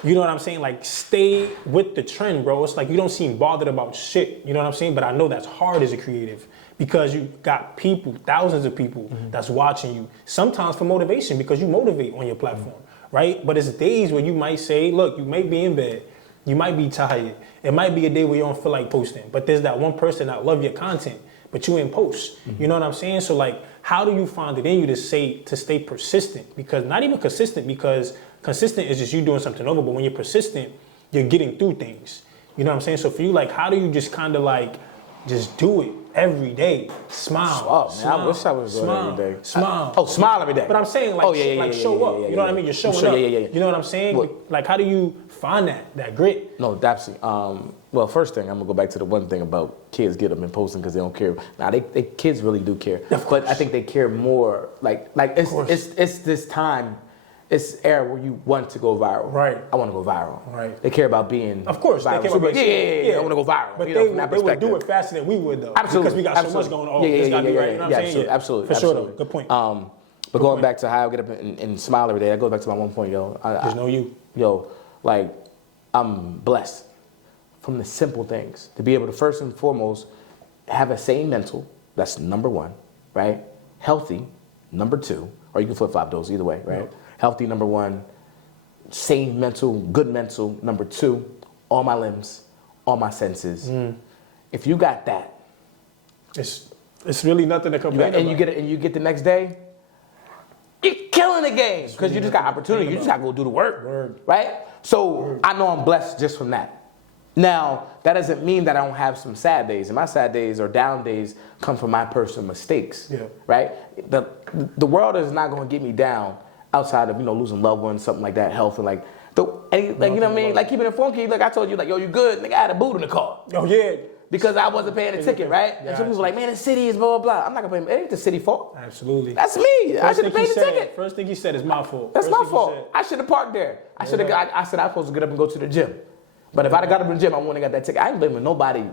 you know what I'm saying? Like stay with the trend, bro. It's like you don't seem bothered about shit, you know what I'm saying? But I know that's hard as a creative because you got people, thousands of people that's watching you, sometimes for motivation because you motivate on your platform, right? But it's days where you might say, look, you may be in bed, you might be tired. It might be a day where you don't feel like posting, but there's that one person that love your content, but you in post. You know what I'm saying? So like, how do you find it in you to stay persistent? Because not even consistent, because consistent is just you doing something over, but when you're persistent, you're getting through things. You know what I'm saying? So for you, like, how do you just kind of like, just do it every day? Smile. Oh, man, smile, I wish I was doing it every day. Smile. Smile every day. But I'm saying like, show up. You know what I mean? You're showing up. You know what I'm saying? What? Like, how do you find that grit? No, absolutely. Well, first thing, I'm gonna go back to the one thing about kids get them and posting because they don't care. Now, they kids really do care, but I think they care more. Like it's this time, it's era where you want to go viral. Right. I want to go viral. Right. They care about being. Of course, viral. they care about I want to go viral. But they would do it faster than we would though. Absolutely. Because we got so much going on. It's gotta be right. You know what I'm saying? Absolutely. For sure though. Good point. But going back to how I get up and smile every day, that goes back to my one point, yo. There's no you. Yo, like, I'm blessed from the simple things. To be able to, first and foremost, have a sane mental, that's number one, right? Healthy, number two, or you can flip-flop those either way, right? Yep. Healthy, number one, sane mental, good mental, number two, all my limbs, all my senses. If you got that, it's really nothing to complain about. And you get the next day, you're killing the game because you just got opportunity. You just got to go do the work, right? So I know I'm blessed just from that. Now, that doesn't mean that I don't have some sad days. And my sad days or down days come from my personal mistakes, right? The world is not going to get me down outside of, losing loved ones, something like that, health, and like you know what I mean? Like keeping it funky. Like I told you, like, yo, you good? Nigga, I had a boot in the car. Oh, yeah. Because I wasn't paying the ticket, right? And some people were like, man, the city is blah, blah, blah. I'm not going to pay it. It ain't the city fault. Absolutely. That's me. I should have paid the ticket. First thing he said is my fault. That's my fault. I should have parked there. I said I was supposed to get up and go to the gym. But if I'd have got up in the gym, I wouldn't have got that ticket. I ain't blaming nobody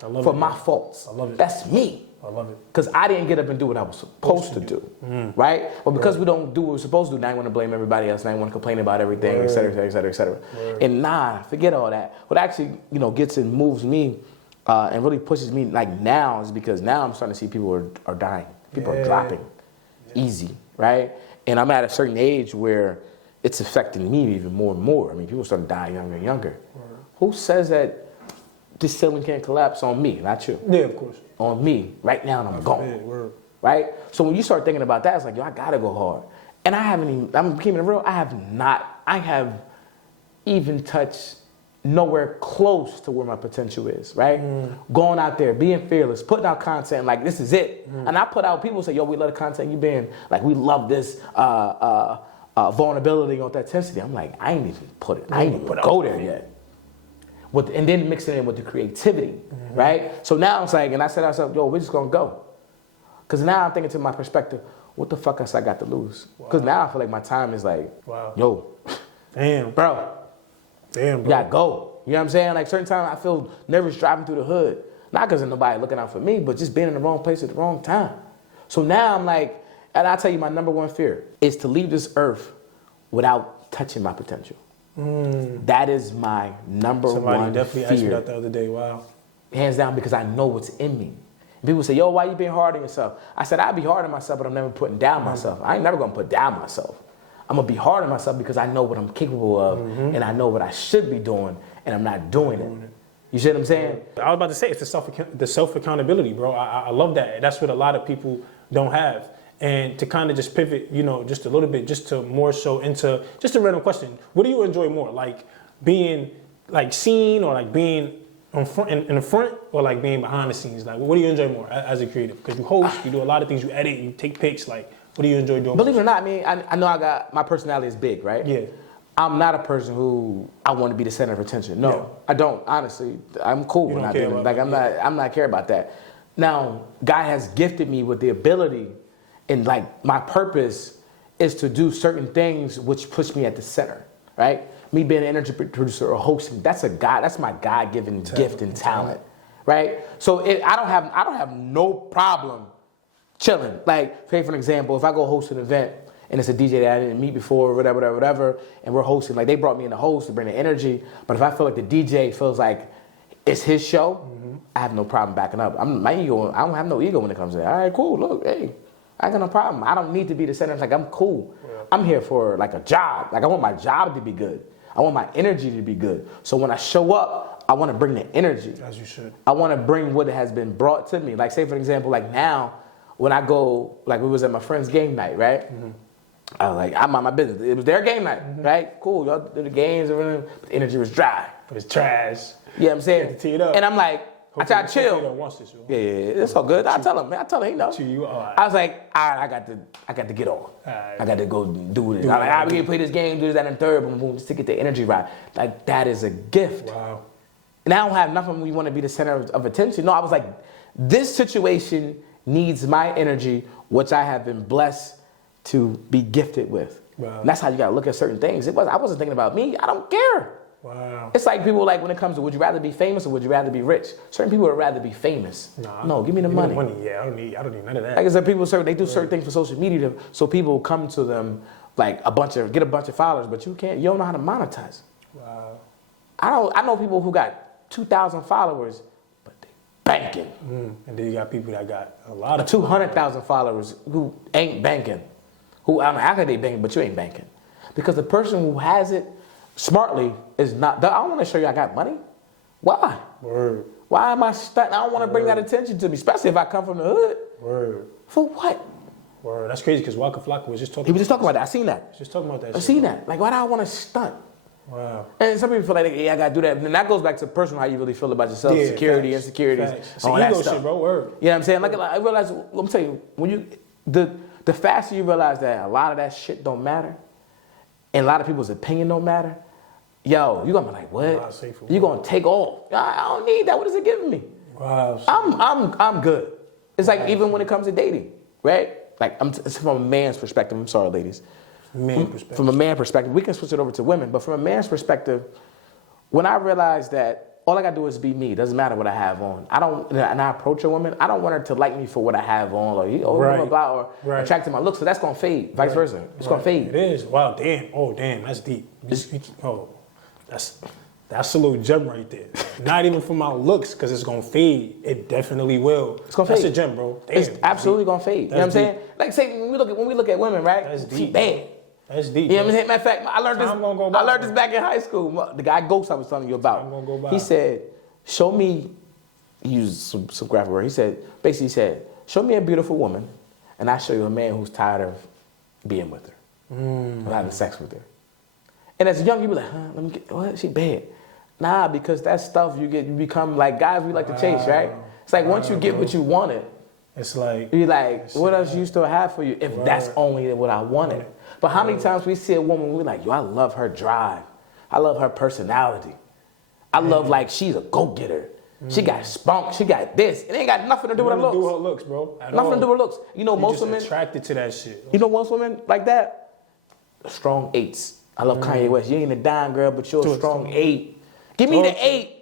for my faults. I love it. That's me. I love it. Because I didn't get up and do what I was supposed to do. Right? Well, because we don't do what we're supposed to do, now I want to blame everybody else. Now I want to complain about everything, et cetera, et cetera, et cetera. And forget all that. What actually, gets and moves me and really pushes me like now is because now I'm starting to see people are dying. People are dropping easy, right? And I'm at a certain age where it's affecting me even more and more. I mean, people start to die younger and younger. Who says that this ceiling can't collapse on me, not you? Yeah, of course. On me, right now, and I'm gone. Right? So when you start thinking about that, it's like, yo, I gotta go hard. And I'm keeping it real, I have even touched nowhere close to where my potential is, right? Going out there, being fearless, putting out content like this is it. And I put out, people say, yo, we love the content you've been, like we love this vulnerability and authenticity. I'm like, I ain't even put it, I ain't even go there yet. And then mixing it in with the creativity, right? So now it's like, and I said to myself, yo, we're just gonna go. Because now I'm thinking to my perspective, what the fuck else I got to lose? Because now I feel like my time is like, yo, damn, bro. You gotta go. You know what I'm saying? Like certain times I feel nervous driving through the hood. Not because of nobody looking out for me, but just being in the wrong place at the wrong time. So now I'm like, and I'll tell you my number one fear is to leave this earth without touching my potential. That is my number one fear. Somebody definitely asked me that the other day. Wow. hands down, because I know what's in me. And people say, yo, why you being hard on yourself? I said, I'll be hard on myself, but I'm never putting down myself. I ain't never gonna put down myself. I'm gonna be hard on myself because I know what I'm capable of, and I know what I should be doing, and I'm not doing it. You see what I'm saying? I was about to say, it's the self accountability, bro. I love that. That's what a lot of people don't have. And to kind of just pivot, just a little bit, just to more so into just a random question. What do you enjoy more, like being like seen, or like being in the front, or like being behind the scenes? Like, what do you enjoy more as a creative? Because you host, you do a lot of things, you edit, you take pics. Like, what do you enjoy doing? Believe it or not, I know my personality is big, right? Yeah. I'm not a person who I want to be the center of attention. No, I don't. Honestly, I'm cool when I do it. Like, I'm not care about that. Now, God has gifted me with the ability, and like my purpose is to do certain things which push me at the center, right? Me being an energy producer or hosting, that's my God-given gift and talent, right? So I don't have no problem chilling. Like, say for an example, if I go host an event and it's a DJ that I didn't meet before, or whatever, and we're hosting, like they brought me in to host to bring the energy, but if I feel like the DJ feels like it's his show, I have no problem backing up. I don't have no ego when it comes to that. All right, cool, look, hey, I got no problem. I don't need to be the center. It's like, I'm cool. Yeah. I'm here for like a job. Like, I want my job to be good. I want my energy to be good. So when I show up, I want to bring the energy. As you should. I want to bring what has been brought to me. Like, say for example, like now, when I go, like we was at my friend's game night, right? I was like, I'm on my business. It was their game night, right? Cool, y'all do the games, everything, but the energy was dry. It was trash. You know what I'm saying? You had to tee it up. And I'm like, I try to chill. This, yeah, it's all good. I tell him, man. I tell him, he knows. I was like, all right, I got to get on. Right. I got to go do this. I'm like, we can play this game, do this, that, and third, boom, boom, just to get the energy right. Like, that is a gift. Wow. And I don't have nothing when we want to be the center of attention. No, I was like, this situation needs my energy, which I have been blessed to be gifted with. Wow. And that's how you got to look at certain things. I wasn't thinking about me. I don't care. Wow. It's like people, like when it comes to, would you rather be famous or would you rather be rich? Certain people would rather be famous. No, give me the money. Yeah, I don't need none of that. Like I said, people they do certain things for social media, so people come to them like get a bunch of followers, but you don't know how to monetize. Wow. I know people who got 2,000 followers, but they banking. And then you got people that got a lot of 200,000 followers who ain't banking. Who I think they banking, but you ain't banking, because the person who has it smartly is not. I don't want to show you I got money. Why? Word. Why am I stuck? I don't want to bring that attention to me, especially if I come from the hood. Word. For what? Word. That's crazy, because Waka Flocka was just talking. He was just talking about that. I seen that. Just talking about that. I seen that. Like, why do I want to stunt? Wow. And some people feel like, yeah, I gotta do that. And that goes back to personal, how you really feel about yourself, security, facts, insecurities, facts. all that ego stuff. Shit, bro. Word. You know what I'm saying? Like I realize, I'm telling you, when the faster you realize that a lot of that shit don't matter, and a lot of people's opinion don't matter, yo, you're gonna be like, what? You're gonna take off. I don't need that. What is it giving me? Wow. I'm good. It's like even when it comes to dating, right? Like it's from a man's perspective. I'm sorry, ladies. From a man perspective, we can switch it over to women. But from a man's perspective, when I realized that all I gotta do is be me, doesn't matter what I have on. And I approach a woman, I don't want her to like me for what I have on, or blah, or attract to my looks. So that's gonna fade. Vice versa, it's gonna fade. It is. Wow. Damn. Oh, damn. That's deep. That's a little gem right there. Not even for my looks, because it's gonna fade. It definitely will. It's gonna fade. That's a gem, bro. Damn, it's absolutely gonna fade. You know what I'm saying? Like, say when we look at women, right? That's deep. She bad. That's deep. You know what I'm saying? Matter of fact, I learned this back in high school. The guy Ghost I was telling you about. He said, show me, he used some graphic word. He said, show me a beautiful woman, and I'll show you a man who's tired of being with her, or having sex with her. And as a young, you be like, let me get, what? She bad. Nah, because that stuff you become like guys we like to chase, right? It's like once you get what you wanted, it's like, you're like, what else you still have for you if that's only what I wanted? But how many times we see a woman, we're like, yo, I love her drive. I love her personality. I love, like, she's a go-getter. She got spunk. She got this. It ain't got nothing to do with her looks. Nothing to do with her looks, bro. Nothing to do with her looks. You know, most women attracted to that shit. You know, most women like that, strong 8s. I love Kanye West. You ain't a dime girl, but you're a strong 8. Give me the 8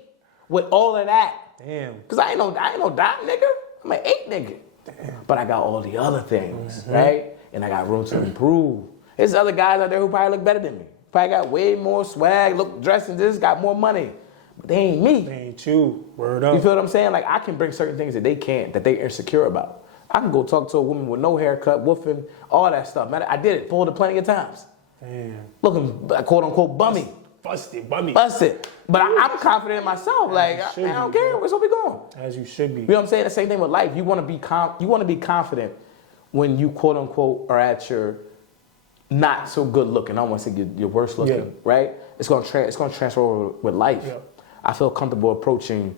with all of that. Damn. Cause I ain't no dime nigga. I'm an 8 nigga. Damn. But I got all the other things, right? And I got room to improve. There's other guys out there who probably look better than me. Probably got way more swag, dressed in this, got more money. but they ain't me. They ain't you. Word up. You feel what I'm saying? Like, I can bring certain things that they can't, that they're insecure about. I can go talk to a woman with no haircut, woofing, all that stuff. Man, I did it, pulled it plenty of times. Damn. Looking, quote unquote, bummy. Busted, bummy. Busted. But I'm confident in myself. Like, I don't care. Where's we going? As you should be. You know what I'm saying? The same thing with life. You want to be confident when you, quote unquote, are at your not so good looking. I don't want to say your worst looking, right? It's going to transfer over with life. Yeah. I feel comfortable approaching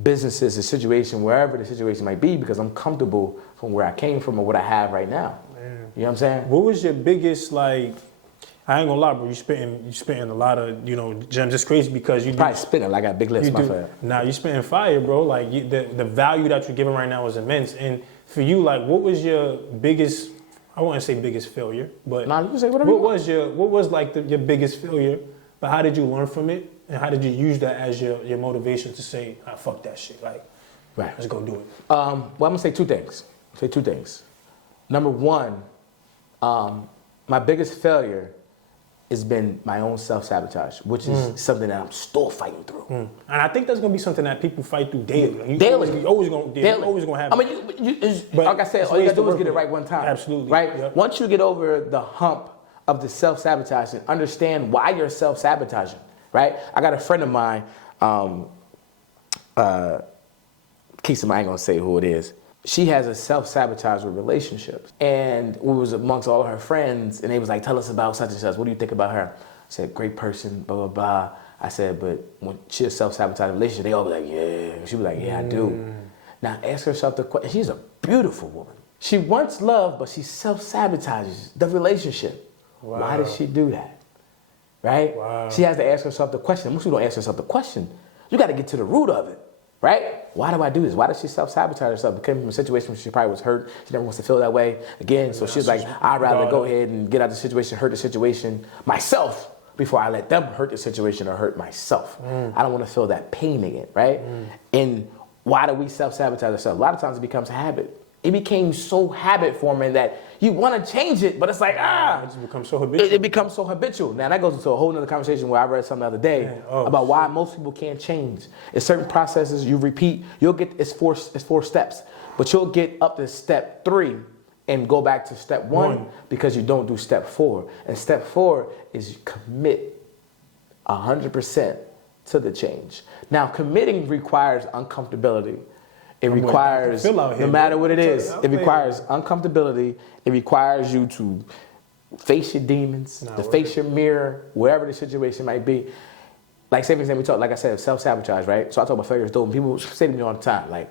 businesses, a situation, wherever the situation might be, because I'm comfortable from where I came from or what I have right now. Man. You know what I'm saying? What was your biggest, like, I ain't gonna lie, bro, you spitting a lot of, you know, gems. It's crazy because you probably spitting like I got big lips, my friend. Nah, you spitting fire, bro. Like, the value that you're giving right now is immense. And for you, like, what was your biggest, I wouldn't say biggest failure, but nah, you can say whatever what was like your biggest failure, but how did you learn from it? And how did you use that as your motivation to say, fuck that shit, like, right, let's go do it? Well, I'm gonna say two things. Number one, my biggest failure has been my own self-sabotage, which is something that I'm still fighting through. And I think that's gonna be something that people fight through daily. Daily. You're always gonna have. I mean, like I said, all you gotta do is get it right one time. Absolutely. Right? Yep. Once you get over the hump of the self-sabotage and understand why you're self-sabotaging, right? I got a friend of mine, Kese, I ain't gonna say who it is. She has a self-sabotage with relationships. And we was amongst all of her friends, and they was like, tell us about such and such. What do you think about her? I said, great person, blah, blah, blah. I said, but when she has self-sabotage relationship, they all be like, yeah. She was like, yeah, I do. Now ask herself the question. She's a beautiful woman. She wants love, but she self-sabotages the relationship. Wow. Why does she do that? Right? Wow. She has to ask herself the question. Most people don't ask herself the question. You got to get to the root of it. Right? Why do I do this? Why does she self-sabotage herself? It came from a situation where she probably was hurt. She never wants to feel that way again. So she's like, I'd rather go ahead and get out of the situation, hurt the situation myself before I let them hurt the situation or hurt myself. I don't want to feel that pain again, right? And why do we self-sabotage ourselves? A lot of times it becomes a habit. It became so habit-forming that you want to change it, but it's like, It just becomes so habitual. It becomes so habitual. Now, that goes into a whole other conversation where I read something the other day about why most people can't change. It's certain processes you repeat. You'll get, it's four steps, but you'll get up to step 3 and go back to step 1 because you don't do step 4. And step 4 is you commit 100% to the change. Now, committing requires uncomfortability. It requires, no matter what it is, it requires uncomfortability. It requires you to face your demons, to face your mirror, wherever the situation might be. Like, say for example, we talk, like I said, self-sabotage, right? So I talk about failure is dope. People say to me all the time, like,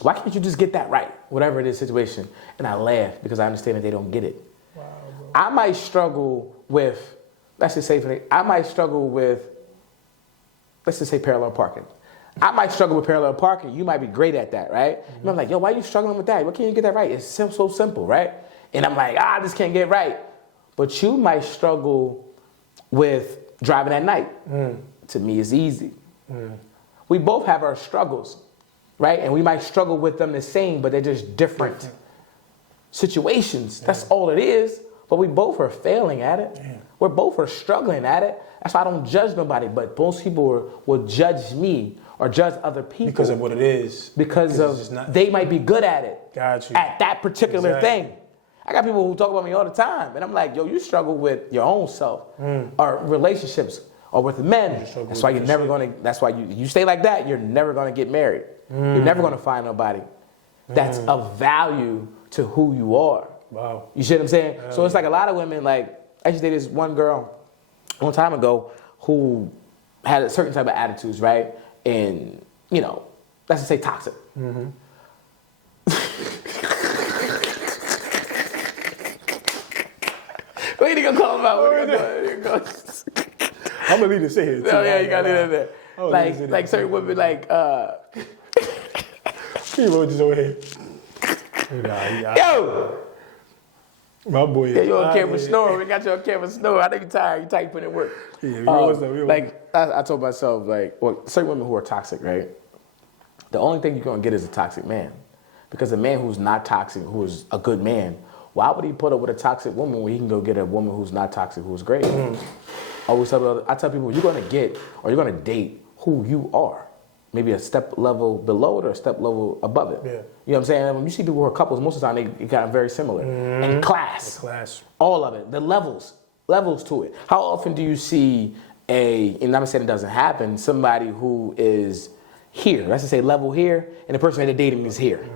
why can't you just get that right, whatever it is situation? And I laugh because I understand that they don't get it. Wow, bro. I might struggle with, let's just say parallel parking. I might struggle with parallel parking. You might be great at that, right? And I'm like, yo, why are you struggling with that? Why can't you get that right? It's so simple, right? And I'm like, I just can't get it right. But you might struggle with driving at night. To me, it's easy. We both have our struggles, right? And we might struggle with them the same, but they're just different situations. That's all it is. But we both are failing at it. We're both are struggling at it. That's why I don't judge nobody. But most people will judge me or judge other people because of what it is. Because they might be good at it. Got you. At that particular thing. I got people who talk about me all the time, and I'm like, yo, you struggle with your own self or relationships or with men. That's why you're never gonna. That's why you stay like that. You're never gonna get married. You're never gonna find nobody that's of value to who you are. Wow. You see what I'm saying? So it's like a lot of women. Like, I just dated this one girl a long time ago who had a certain type of attitudes, right? And, you know, let's just say toxic. What are you gonna call him out? I'm gonna leave this in here too. No, yeah, you gotta leave it there. Like certain women, like, People just over here. Yo! My boy. Yeah, you on camera snoring. We got you on camera snoring. I think you're tired. You tired putting in work. I told myself, like, well, certain women who are toxic, right? The only thing you're gonna get is a toxic man. Because a man who's not toxic, who is a good man, why would he put up with a toxic woman when he can go get a woman who's not toxic, who's great? I tell people, you're gonna get or you're gonna date who you are. Maybe a step level below it or a step level above it. Yeah. You know what I'm saying? When you see people who are couples, most of the time they kind of very similar. In class. All of it. The levels to it. How often do you see and I'm saying it doesn't happen, somebody who is here, let's just say level here, and the person that they're dating is here?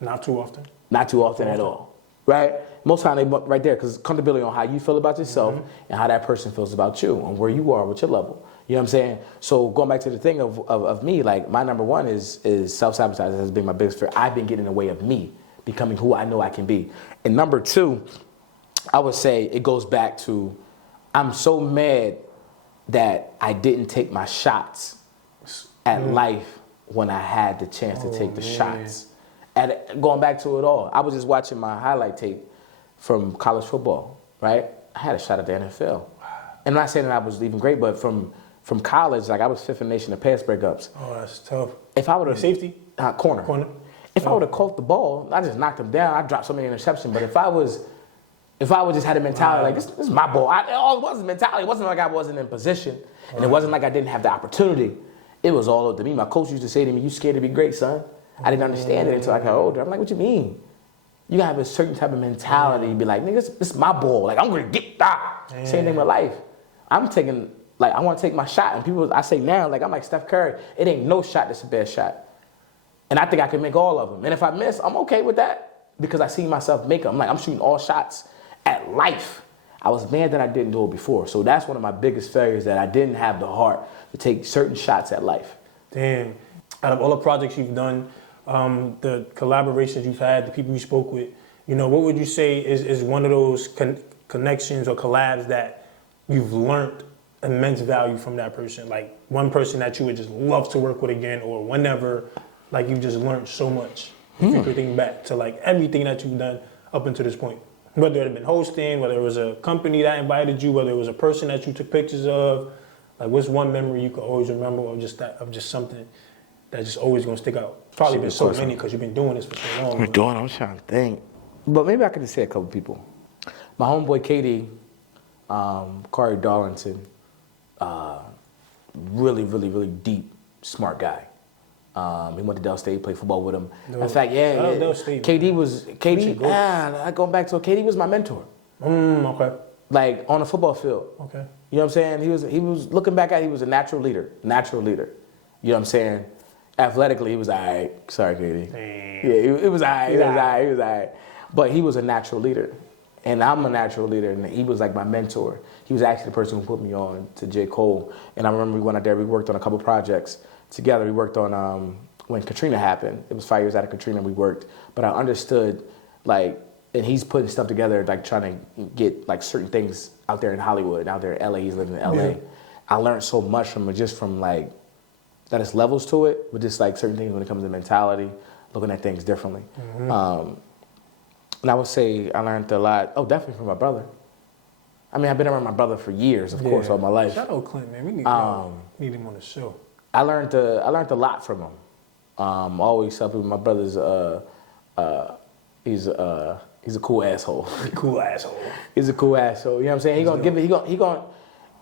Not too often. Not too often at all, right? Most time they right there, because comfortability on how you feel about yourself and how that person feels about you and where you are with your level. You know what I'm saying? So going back to the thing of me, like my number one is self-sabotage has been my biggest fear. I've been getting in the way of me becoming who I know I can be. And number two, I would say it goes back to I'm so mad that I didn't take my shots at life when I had the chance to take the shots. Going back to it all, I was just watching my highlight tape from college football, right? I had a shot at the NFL. And I'm not saying that I was even great, but from college, like I was fifth in the nation in pass breakups. Oh, that's tough. If I would have safety? Corner. If I would have caught the ball, I just knocked him down. I dropped so many interceptions. But if I would just had a mentality like this is my ball. All it was mentality. It wasn't like I wasn't in position, and it wasn't like I didn't have the opportunity. It was all up to me. My coach used to say to me, "You scared to be great, son." I didn't understand it until I got older. I'm like, "What you mean?" You gotta have a certain type of mentality. Be like, "Nigga, this is my ball. Like I'm gonna get that." Same thing with life. I'm taking I want to take my shot, and people I say now I'm like Steph Curry. It ain't no shot that's a bad shot, and I think I can make all of them. And if I miss, I'm okay with that because I see myself make them. I'm like I'm shooting all shots at life. I was mad that I didn't do it before. So that's one of my biggest failures, that I didn't have the heart to take certain shots at life. Damn. Out of all the projects you've done, the collaborations you've had, the people you spoke with, what would you say is one of those connections or collabs that you've learned immense value from that person? Like one person that you would just love to work with again, or whenever, like you just learned so much. If you could think back to like everything that you've done up until this point. Whether it had been hosting, whether it was a company that invited you, whether it was a person that you took pictures of, like what's one memory you could always remember, or just something that's just always gonna stick out? Probably been so many because you've been doing this for so long. I'm trying to think, but maybe I could just say a couple people. My homeboy Katie, Corey Darlington, really, really, really deep, smart guy. He went to Del State, played football with him. In fact, KD was going back to it, KD was my mentor. Okay. Like on the football field. Okay. You know what I'm saying? He was looking back at it, he was a natural leader. You know what I'm saying? Athletically, he was all right. Sorry, KD. Damn. Yeah, he was all right. He was all right. But he was a natural leader. And I'm a natural leader, and he was like my mentor. He was actually the person who put me on to J. Cole. And I remember we went out there, we worked on a couple projects together. We worked on, when Katrina happened, it was 5 years out of Katrina we worked. But I understood, like, and he's putting stuff together, like trying to get like certain things out there in Hollywood, out there in LA, he's living in LA. Yeah. I learned so much from it, just from like, that it's levels to it, but just like certain things when it comes to mentality, looking at things differently. And I would say I learned a lot, definitely from my brother. I mean, I've been around my brother for years, of course, all my life. Shout out Clint, man. We need him on the show. I learned a lot from him. Always tell people my brother's he's a cool asshole. Cool asshole. He's a cool asshole. You know what I'm saying? He gonna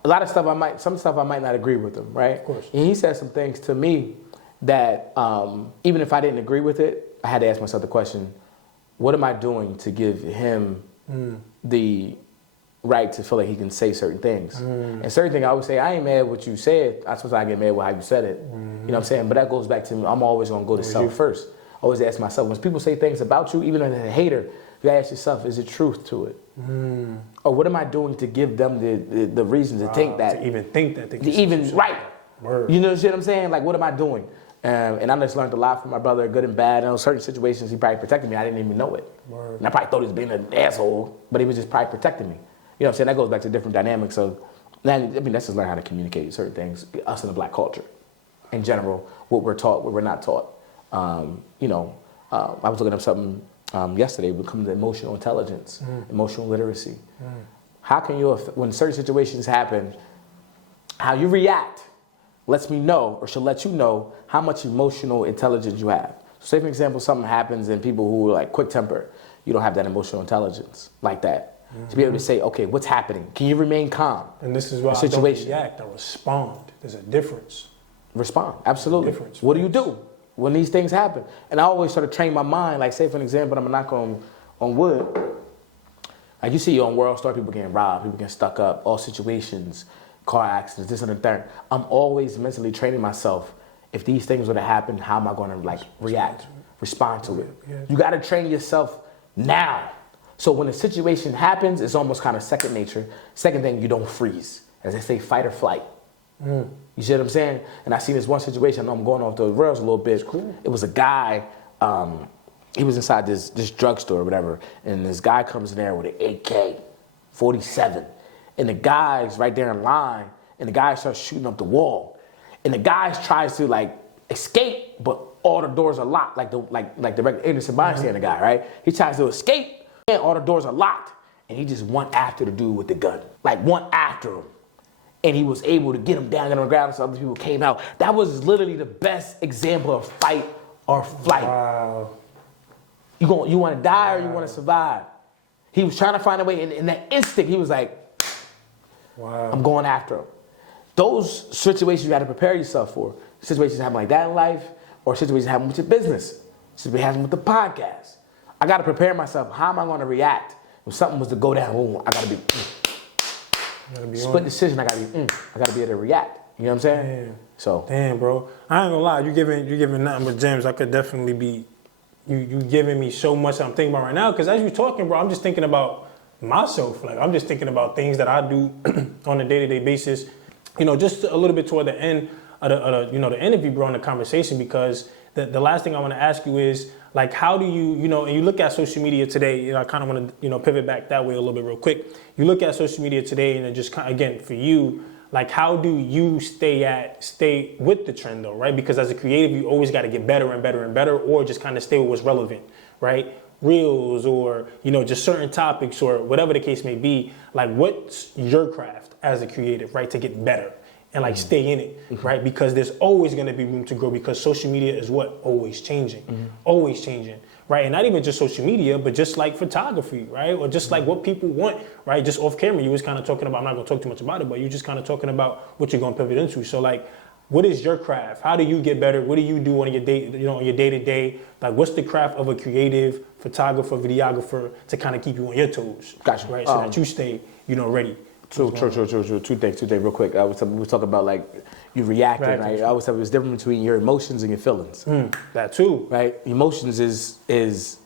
a lot of stuff some stuff I might not agree with him, right? Of course. And he said some things to me that even if I didn't agree with it, I had to ask myself the question, what am I doing to give him the right to feel like he can say certain things? And certain things I always say, I ain't mad what you said. I suppose I get mad with how you said it. You know what I'm saying? But that goes back to me. I'm always gonna go to self first. Always ask myself, when people say things about you, even if they're a hater, you ask yourself, is there truth to it? Or what am I doing to give them the reason to think that? To even think that they can right. Word. You know what I'm saying? Like, what am I doing? And I just learned a lot from my brother, good and bad. In certain situations, he probably protected me. I didn't even know it. Word. And I probably thought he was being an asshole, but he was just probably protecting me. You know what I'm saying? That goes back to different dynamics of, that's just learn how to communicate certain things, us in the black culture. In general, what we're taught, what we're not taught. I was looking up something yesterday when it comes to emotional intelligence, emotional literacy. How can you, when certain situations happen, how you react lets me know, or should let you know, how much emotional intelligence you have. So say, for example, something happens and people who are like quick temper, you don't have that emotional intelligence like that. To be able to say, okay, what's happening? Can you remain calm? And this is why I don't react, I respond. There's a difference. Respond. Absolutely. What do you do when these things happen? And I always sort of train my mind, like say for an example, I'm not going on wood. Like you see on World Star, people getting robbed, people getting stuck up, all situations, car accidents, this and the third. I'm always mentally training myself. If these things were to happen, how am I going to like react, respond to it? You got to train yourself now. So when a situation happens, it's almost kind of second nature. Second thing, you don't freeze. As they say, fight or flight. You see what I'm saying? And I seen this one situation, I know I'm going off the rails a little bit. Cool. It was a guy, he was inside this drugstore or whatever, and this guy comes in there with an AK-47. And the guy's right there in line, and the guy starts shooting up the wall. And the guy tries to like escape, but all the doors are locked, like the regular innocent bystander guy, right? He tries to escape, and all the doors are locked. And he just went after the dude with the gun. Like went after him. And he was able to get him down on the ground so other people came out. That was literally the best example of fight or flight. Wow. You want to die or you want to survive? He was trying to find a way. And in that instant, he was like, wow, I'm going after him. Those situations you got to prepare yourself for. Situations happen like that in life, or situations happen with your business. Situations happen with the podcast. I got to prepare myself. How am I going to react if something was to go down? Ooh, I got to be split decision. I got to be able to react. You know what I'm saying? Damn. So damn, bro. I ain't gonna lie. You giving nothing but gems. I could definitely be. You giving me so much I'm thinking about right now. Because as you're talking, bro, I'm just thinking about myself. Like I'm just thinking about things that I do on a day-to-day basis. You know, just a little bit toward the end of the interview, bro, in the conversation. Because the last thing I want to ask you is, like, how do you, and you look at social media today, I kind of want to, pivot back that way a little bit real quick. You look at social media today and it just, again, for you, like, how do you stay with the trend though, right? Because as a creative, you always got to get better and better and better, or just kind of stay with what's relevant, right? Reels or, just certain topics or whatever the case may be. Like, what's your craft as a creative, right? To get better and like stay in it, right? Because there's always going to be room to grow because social media is what? Always changing, right? And not even just social media, but just like photography, right? Or just like what people want, right? Just off camera, you was kind of talking about, I'm not going to talk too much about it, but you just kind of talking about what you're going to pivot into. So like, what is your craft? How do you get better? What do you do on your day, on your day-to-day? Like, what's the craft of a creative photographer, videographer to kind of keep you on your toes? Gotcha. Right? So that you stay, ready. True. Two things real quick. We was talking about like you reacting, right? I always say there's difference between your emotions and your feelings. That too. Right? Emotions is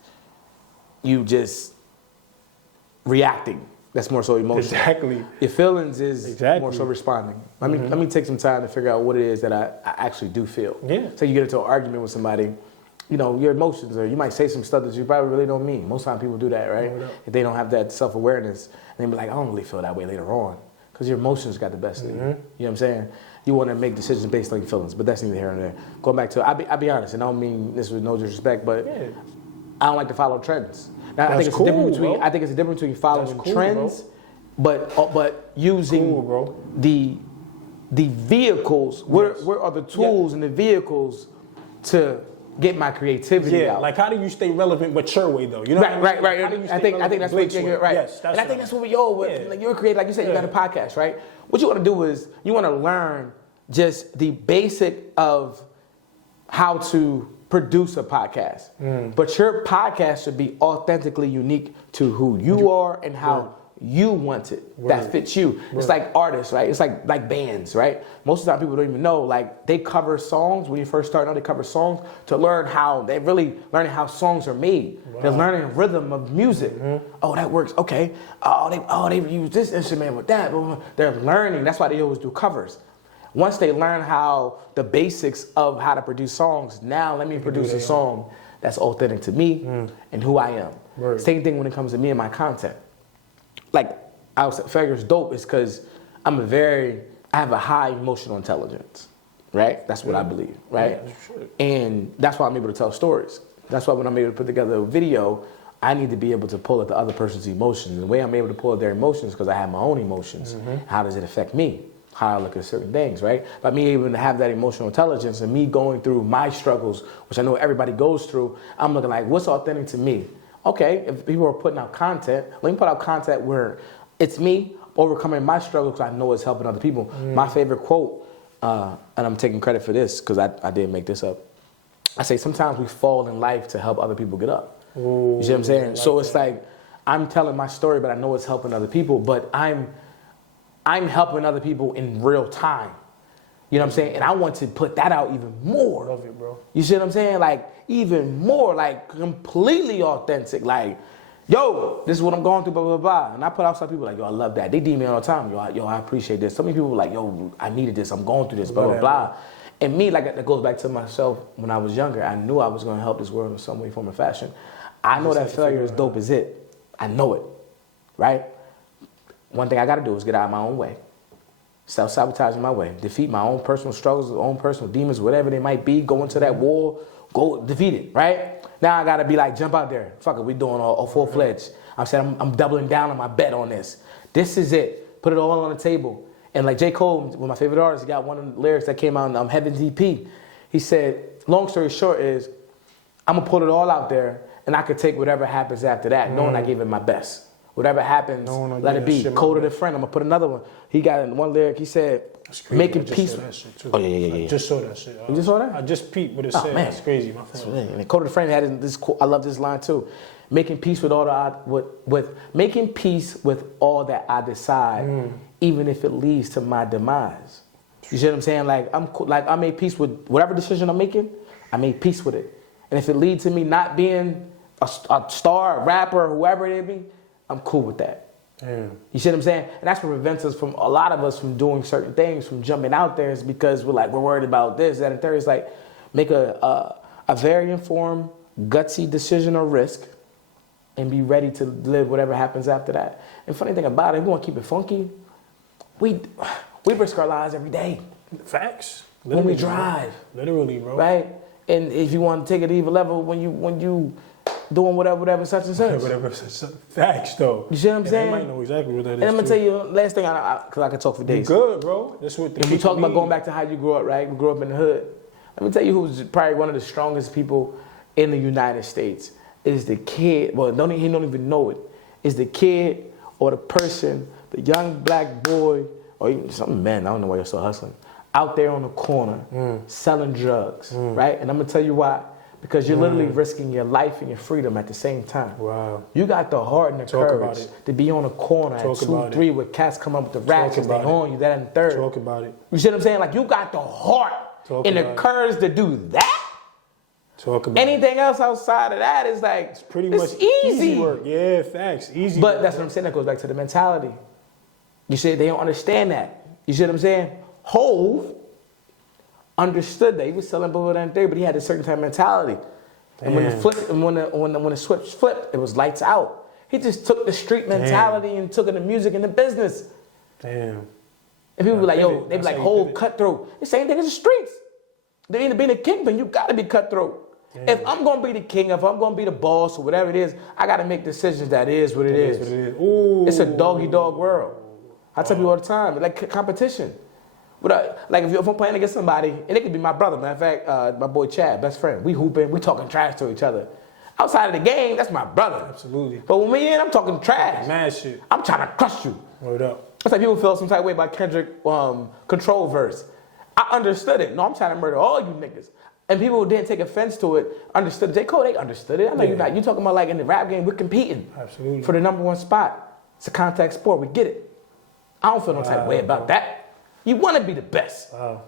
you just reacting. That's more so emotion. Exactly. Your feelings is more so responding. Let me take some time to figure out what it is that I actually do feel. Yeah. So you get into an argument with somebody, your emotions, or you might say some stuff that you probably really don't mean. Most times people do that, right? If they don't have that self-awareness, and they be like, I don't really feel that way later on. Because your emotions got the best of you. You know what I'm saying? You want to make decisions based on your feelings, but that's neither here nor there. Going back to, I'll be honest, and I don't mean this with no disrespect, but I don't like to follow trends. Now, I think it's a difference between following trends, but using the vehicles. Where are the tools and the vehicles to get my creativity out? Like how do you stay relevant but your way though? You know right. I think that's what you're right. Yes, and I think that's what we all with. Like you're a creative, like you said, you got a podcast, right? What you want to do is you want to learn just the basic of how to produce a podcast. But your podcast should be authentically unique to who you are and how you want it. That fits you. It's like artists, right? It's like bands, right? Most of the time people don't even know, like they cover songs when you first start out, they cover songs to learn how, they're really learning how songs are made. They're learning rhythm of music. Oh, that works, okay. They use this instrument with that. They're learning, that's why they always do covers. Once they learn how the basics of how to produce songs, now let me produce a song that's authentic to me and who I am. Same thing when it comes to me and my content. Like I was figure's dope is because I have a high emotional intelligence, right? That's what I believe, right? And that's why I'm able to tell stories. That's why when I'm able to put together a video, I need to be able to pull at the other person's emotions. And the way I'm able to pull at their emotions because I have my own emotions. How does it affect me? How I look at certain things, right? By me able to have that emotional intelligence and me going through my struggles, which I know everybody goes through, I'm looking like, what's authentic to me? Okay, if people are putting out content, let me put out content where it's me overcoming my struggles because I know it's helping other people. My favorite quote and I'm taking credit for this because I didn't make this up. I say sometimes we fall in life to help other people get up. Ooh, you see what I'm saying? So it's like I'm telling my story, but I know it's helping other people. But I'm helping other people in real time. You know what I'm saying? And I want to put that out even more. Love it, bro. You see what I'm saying? Like even more, like completely authentic. Like, yo, this is what I'm going through, blah, blah, blah. And I put out some people like, yo, I love that. They DM me all the time. Yo, I appreciate this. So many people were like, yo, I needed this. I'm going through this, blah, blah, blah. And me, like that goes back to myself when I was younger. I knew I was going to help this world in some way, form, or fashion. I know that failure is dope as it. I know it, right? One thing I got to do is get out of my own way. Self-sabotaging my way. Defeat my own personal struggles, own personal demons, whatever they might be. Go into that wall, go defeat it, right? Now I got to be like, jump out there. Fuck it, we doing all full-fledged. I'm saying I'm doubling down on my bet on this. This is it. Put it all on the table. And like J. Cole, one of my favorite artists, he got one of the lyrics that came out in Heaven's EP. He said, long story short is, I'm going to put it all out there, and I could take whatever happens after that, knowing I gave it my best. Whatever happens, let it be. Colder than friend. I'm going to put another one. He got in one lyric, he said, making peace. Oh, yeah. I just saw that shit. You just saw that? I just peeped what it said. Man. It's crazy, my friend. And Colder than friend had this, I love this line too. Making peace with all the, making peace with all that I decide, even if it leads to my demise. You see what I'm saying? Like I made peace with whatever decision I'm making. I made peace with it. And if it leads to me not being a star, a rapper, whoever it may be, I'm cool with that. Damn. You see what I'm saying? And that's what prevents us from, a lot of us from doing certain things, from jumping out there, is because we're worried about this, that, and third. It's like, make a very informed, gutsy decision or risk, and be ready to live whatever happens after that. And funny thing about it, if we want to keep it funky, we risk our lives every day. Facts. When we drive. Literally, bro. Right? And if you want to take it to even level, when you doing whatever such and such. Whatever such. Facts, though. You see what I'm saying? They might know exactly what that is. And I'm going to tell you, last thing, because I can talk for days. You good, bro. That's what the If we talk about going back to how you grew up, right? We grew up in the hood. Let me tell you who's probably one of the strongest people in the United States. Is the kid, well, he don't even know it. Is the kid or the person, the young black boy, or even some men, I don't know why you're still hustling, out there on the corner selling drugs, right? And I'm going to tell you why. Because you're literally risking your life and your freedom at the same time. Wow. You got the heart and the courage to be on a corner at 2, 3 where cats come up with the racks and they on you, that and third. Talk about it. You see what I'm saying? Like, you got the heart and the courage to do that. Talk about anything else outside of that is like, it's pretty much easy work. Yeah, facts. Easy But work. that's what I'm saying. That goes back to the mentality. You see, they don't understand that. You see what I'm saying? Hove understood that. He was selling blah, blah, blah, blah, but he had a certain type of mentality. And when the switch flipped, it was lights out. He just took the street mentality and took it to music and the business. Damn. And people be like, yo, they be like, Hove, cutthroat. The same thing as the streets. They ain't being a kingpin, you gotta be cutthroat. Damn. If I'm gonna be the king, if I'm gonna be the boss or whatever it is, I gotta make decisions that is what it is. Ooh. It's a dog-eat-dog world. I tell people all the time, like competition. Like if I'm playing against somebody, and it could be my brother, matter of fact, my boy Chad, best friend. We hooping, we talking trash to each other. Outside of the game, that's my brother. Absolutely. But when we in, I'm talking trash. Mad shit. I'm trying to crush you. Word up. That's like people feel some type of way about Kendrick Control verse. I understood it. No, I'm trying to murder all you niggas. And people who didn't take offense to it understood. J. Cole, they understood it. I know you're not. You talking about like in the rap game, we're competing. Absolutely. For the #1 spot. It's a contact sport. We get it. I don't feel no type of way about that. You want to be the best. Wow.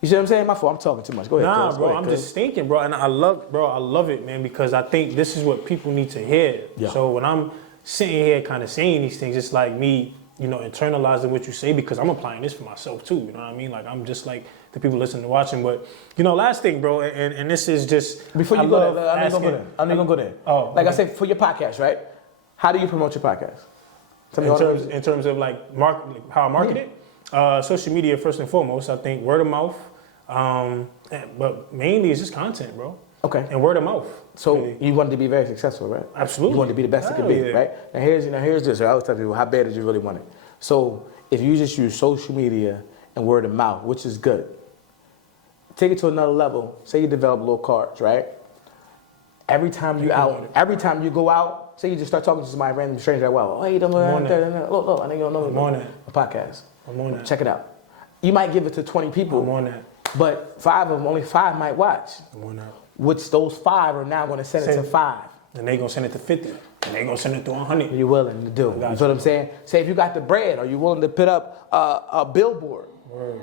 You see what I'm saying? My fault. I'm talking too much. Go ahead. Nah, Cuz. bro. Go ahead, I'm just thinking, bro. And I love it, man, because I think this is what people need to hear. Yeah. So when I'm sitting here kind of saying these things, it's like me, internalizing what you say, because I'm applying this for myself too. You know what I mean? Like, I'm just like the people listening and watching. But, last thing, bro, and this is just... Before you go there, I'm not going to go there. Oh, like I said, for your podcast, right? How do you promote your podcast? In terms of like how I market it? Social media, first and foremost. I think word of mouth. But mainly it's just content, bro. Okay. And word of mouth. So really. You wanted to be very successful, right? Absolutely. You wanted to be the best it could be, right? Now here's this. I always tell people, how bad did you really want it? So if you just use social media and word of mouth, which is good, take it to another level. Say you develop little cards, right? Every time you go out, say you just start talking to somebody random stranger, like, wow, hey, look, I know you don't know me. I'm on it. A podcast. I'm on it. Check it out. you might give it to 20 people. I'm on that. But 5 of them, only 5 might watch. I'm on that. Which those 5 are now going to send it to 5. And they going to send it to 50. And they going to send it to 100. You're willing to do. You know what I'm saying? Say if you got the bread, are you willing to put up a billboard? Word.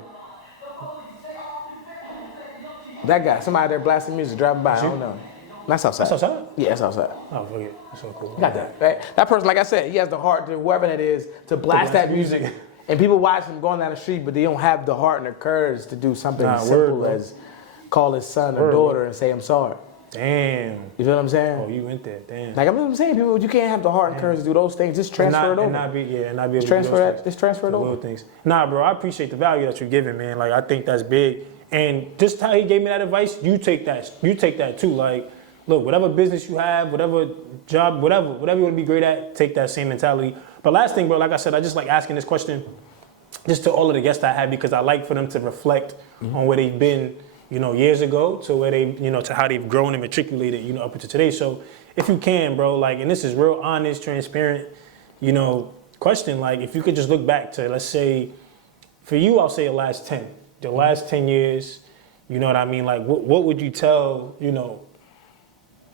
That guy, somebody there blasting music, driving by, I don't know. That's outside. That's outside? Yeah, that's outside. Oh, fuck it. That's so cool. You got that, right? That person, like I said, he has the heart to, whoever that is, to blast that music. And people watch him going down the street, but they don't have the heart and the courage to do something simple as call his son or daughter and say, I'm sorry. Damn. You feel what I'm saying? Oh, you went there. Damn. Like I'm saying, people, you can't have the heart and courage to do those things. Just transfer it over. And not be able to transfer do those that. Just transfer it over. Little things. Nah, bro, I appreciate the value that you're giving, man. Like, I think that's big. And just how he gave me that advice, you take that. You take that too. Like, look, whatever business you have, whatever job, whatever you want to be great at, take that same mentality. But last thing, bro, like I said, I just like asking this question just to all of the guests I had because I like for them to reflect on where they've been, you know, years ago to where they, you know, to how they've grown and matriculated, you know, up to today. So if you can, bro, like, and this is real honest, transparent, you know, question, like if you could just look back to, let's say, for you, I'll say the last 10 years, you know what I mean? Like, what would you tell, you know,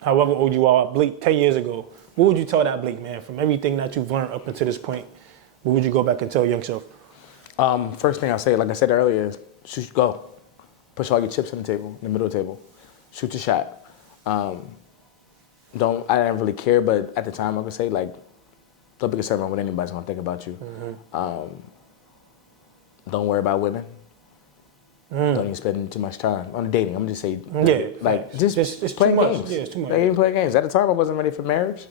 however old you are, Blake, 10 years ago, what would you tell that Blake, man, from everything that you've learned up until this point? What would you go back and tell young self? First thing I'll say, like I said earlier, is go. Push all your chips on the table, in the middle of the table. Shoot your shot. I didn't really care, but at the time I could say, like, don't be concerned about what anybody's gonna think about you. Don't worry about women. Don't even spend too much time on dating. I'm just saying, like, just play games. Yeah, it's too much. Like, even play games. At the time, I wasn't ready for marriage,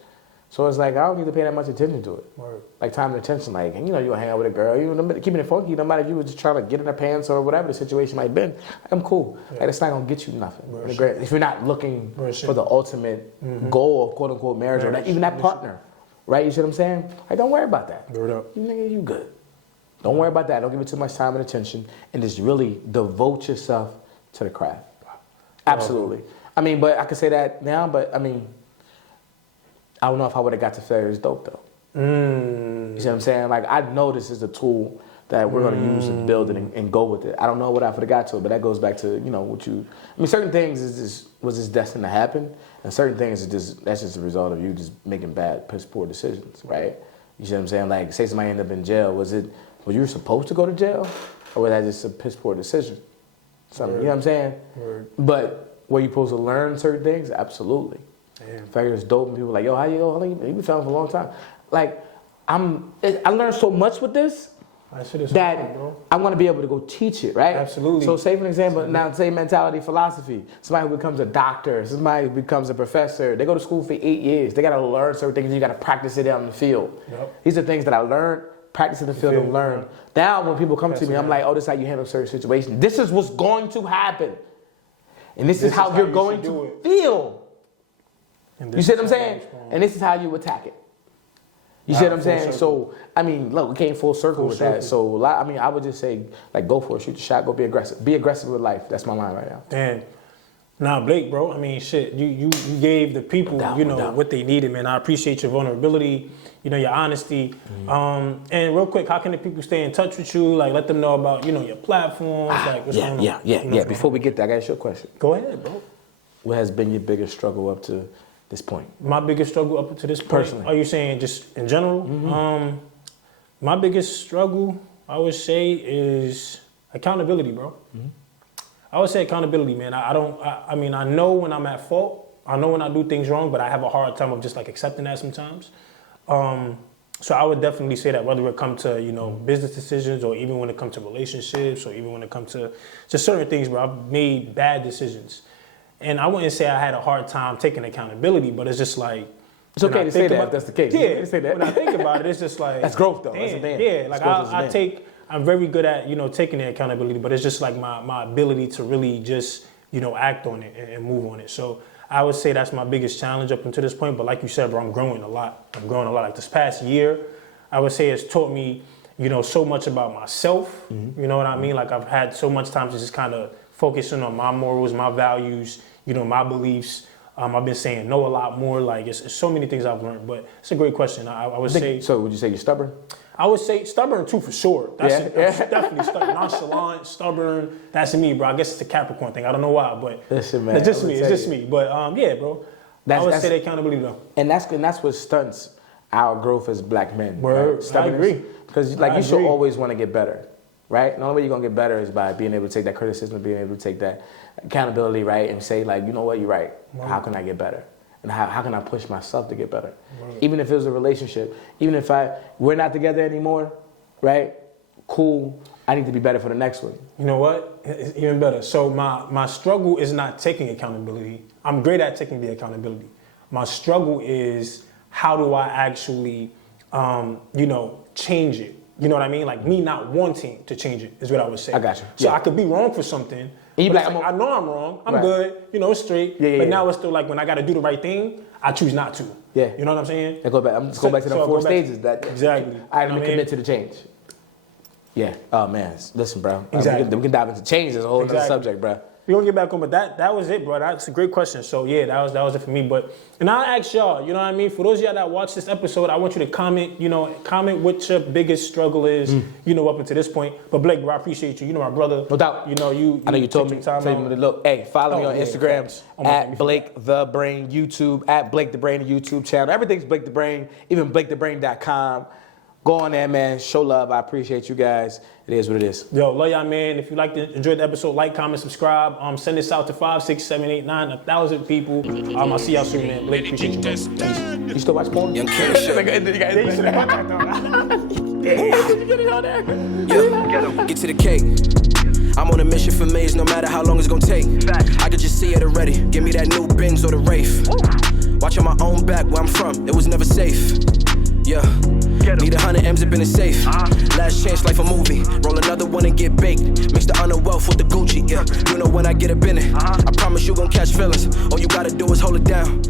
so it's like I don't need to pay that much attention to it. Word. Like time and attention. Like, and you know, you hang out with a girl, you know, keeping it funky. No matter if you were just trying to get in her pants or whatever the situation might have been, I'm cool. Yeah. Like, it's not gonna get you nothing. If you're not looking for the ultimate goal of quote unquote marriage or even that partner, right? You see what I'm saying? Like, don't worry about that. You good. Don't worry about that. Don't give it too much time and attention, and just really devote yourself to the craft. Absolutely. I mean, but I could say that now, but I mean, I don't know if I would have got to failure as dope though. You see what I'm saying? Like, I know this is a tool that we're going to use and build it and go with it. I don't know what I would have got to it, but that goes back to, you know, I mean, certain things was just destined to happen, and certain things that's just a result of you just making bad, piss poor decisions, right? You see what I'm saying? Like, say somebody ended up in jail, was you supposed to go to jail, or was that just a piss poor decision? Something, you know what I'm saying? But were you supposed to learn certain things? Absolutely. Failure is dope, and people are like, yo, how you been failing for a long time? Like, I learned so much with this that I want to be able to go teach it, right? Absolutely. So say for example, now say mentality, philosophy. Somebody who becomes a doctor, somebody who becomes a professor, they go to school for 8 years. They got to learn certain things, and you got to practice it out in the field. These are things that I learned, practice in the field and learn. Now when people come to me, I'm like, oh, this is how you handle certain situations. This is what's going to happen. And this is how you're going to feel. You see what I'm saying? And this is how you attack it. You see what I'm saying? So, I mean, look, we came full circle with that. So, I mean, I would just say, like, go for it, shoot your shot, go be aggressive. Be aggressive with life. That's my line right now. And now, Blake, bro, I mean, shit, you gave the people, what they needed, man. I appreciate your vulnerability, you know, your honesty. And real quick, how can the people stay in touch with you? Like, let them know about, you know, your platforms. Like, what's going on? Yeah. Before we get there, I got to ask you a question. Go ahead, bro. What has been your biggest struggle up to this point? My biggest struggle up to this point? Personally. Are you saying just in general? My biggest struggle, I would say, is accountability, bro. I would say accountability, man. I mean, I know when I'm at fault. I know when I do things wrong, but I have a hard time of just like accepting that sometimes. So I would definitely say that whether it comes to, you know, business decisions or even when it comes to relationships or even when it comes to just certain things, bro, I've made bad decisions. And I wouldn't say I had a hard time taking accountability, but it's just like... It's okay to say that if that's the case. Yeah, say that. When I think about it, it's just like... That's growth, though. Damn, that's a yeah, like I'm very good at, you know, taking the accountability, but it's just like my ability to really just, you know, act on it and move on it. So I would say that's my biggest challenge up until this point. But like you said, bro, I'm growing a lot. Like this past year, I would say it's taught me, you know, so much about myself. You know what I mean? Like I've had so much time to just kind of focusing on my morals, my values, you know, my beliefs. I've been saying no a lot more. Like it's so many things I've learned. But it's a great question. I would say. So would you say you're stubborn? I would say stubborn too, for sure. That's definitely stubborn. Nonchalant, stubborn. That's me, bro. I guess it's a Capricorn thing. I don't know why, but listen, man, it's just me. It's just me. But yeah, bro. I would say the accountability though. And that's what stunts our growth as black men. Word. Right? I agree. Because you should always want to get better, right? And the only way you're gonna get better is by being able to take that criticism, being able to take that accountability, right, and say like, you know what, you're right. How can I get better? And how can I push myself to get better? Even if it was a relationship, even if we're not together anymore, right? Cool. I need to be better for the next one. You know what? It's even better. So my struggle is not taking accountability. I'm great at taking the accountability. My struggle is how do I actually, change it? You know what I mean? Like me not wanting to change it is what I would say. I got you. So I could be wrong for something. I know I'm wrong. I'm good. It's straight. Yeah, but now it's still like when I got to do the right thing, I choose not to. Yeah. You know what I'm saying? I'm just going back to the 4 stages. Exactly. I'm going to commit to the change. Yeah. Oh, man. Listen, bro. Exactly. We can dive into change. There's a whole other subject, bro. We're going to get back on, but that was it, bro. That's a great question. So, yeah, that was it for me. And I'll ask y'all, you know what I mean? For those of y'all that watch this episode, I want you to comment what your biggest struggle is, up until this point. But, Blake, bro, I appreciate you. My brother. No doubt. I know you told me to look. Hey, follow me on Instagram at Blake the Brain YouTube, at Blake the Brain YouTube channel. Everything's Blake the Brain, even BlakeTheBrain.com. Go on there, man. Show love. I appreciate you guys. It is what it is. Yo, love y'all, man. If you enjoyed the episode, like, comment, subscribe. Send this out to 5, 6, 7, 8, 9, 1,000 people. I'll see y'all soon, man. Blake, appreciate you, man. Peace. You still watch porn? Young Kese. Get to the cake. I'm on a mission for maze, no matter how long it's gonna take. I could just see it already. Give me that new Benz or the Wraith. Watching my own back where I'm from, it was never safe. Yeah. Need 100 M's up in the safe. Last chance, like a movie. Roll another one and get baked. Mix the underwealth with the Gucci. Yeah, you know when I get up in it. I promise you gon' catch feelings. All you gotta do is hold it down.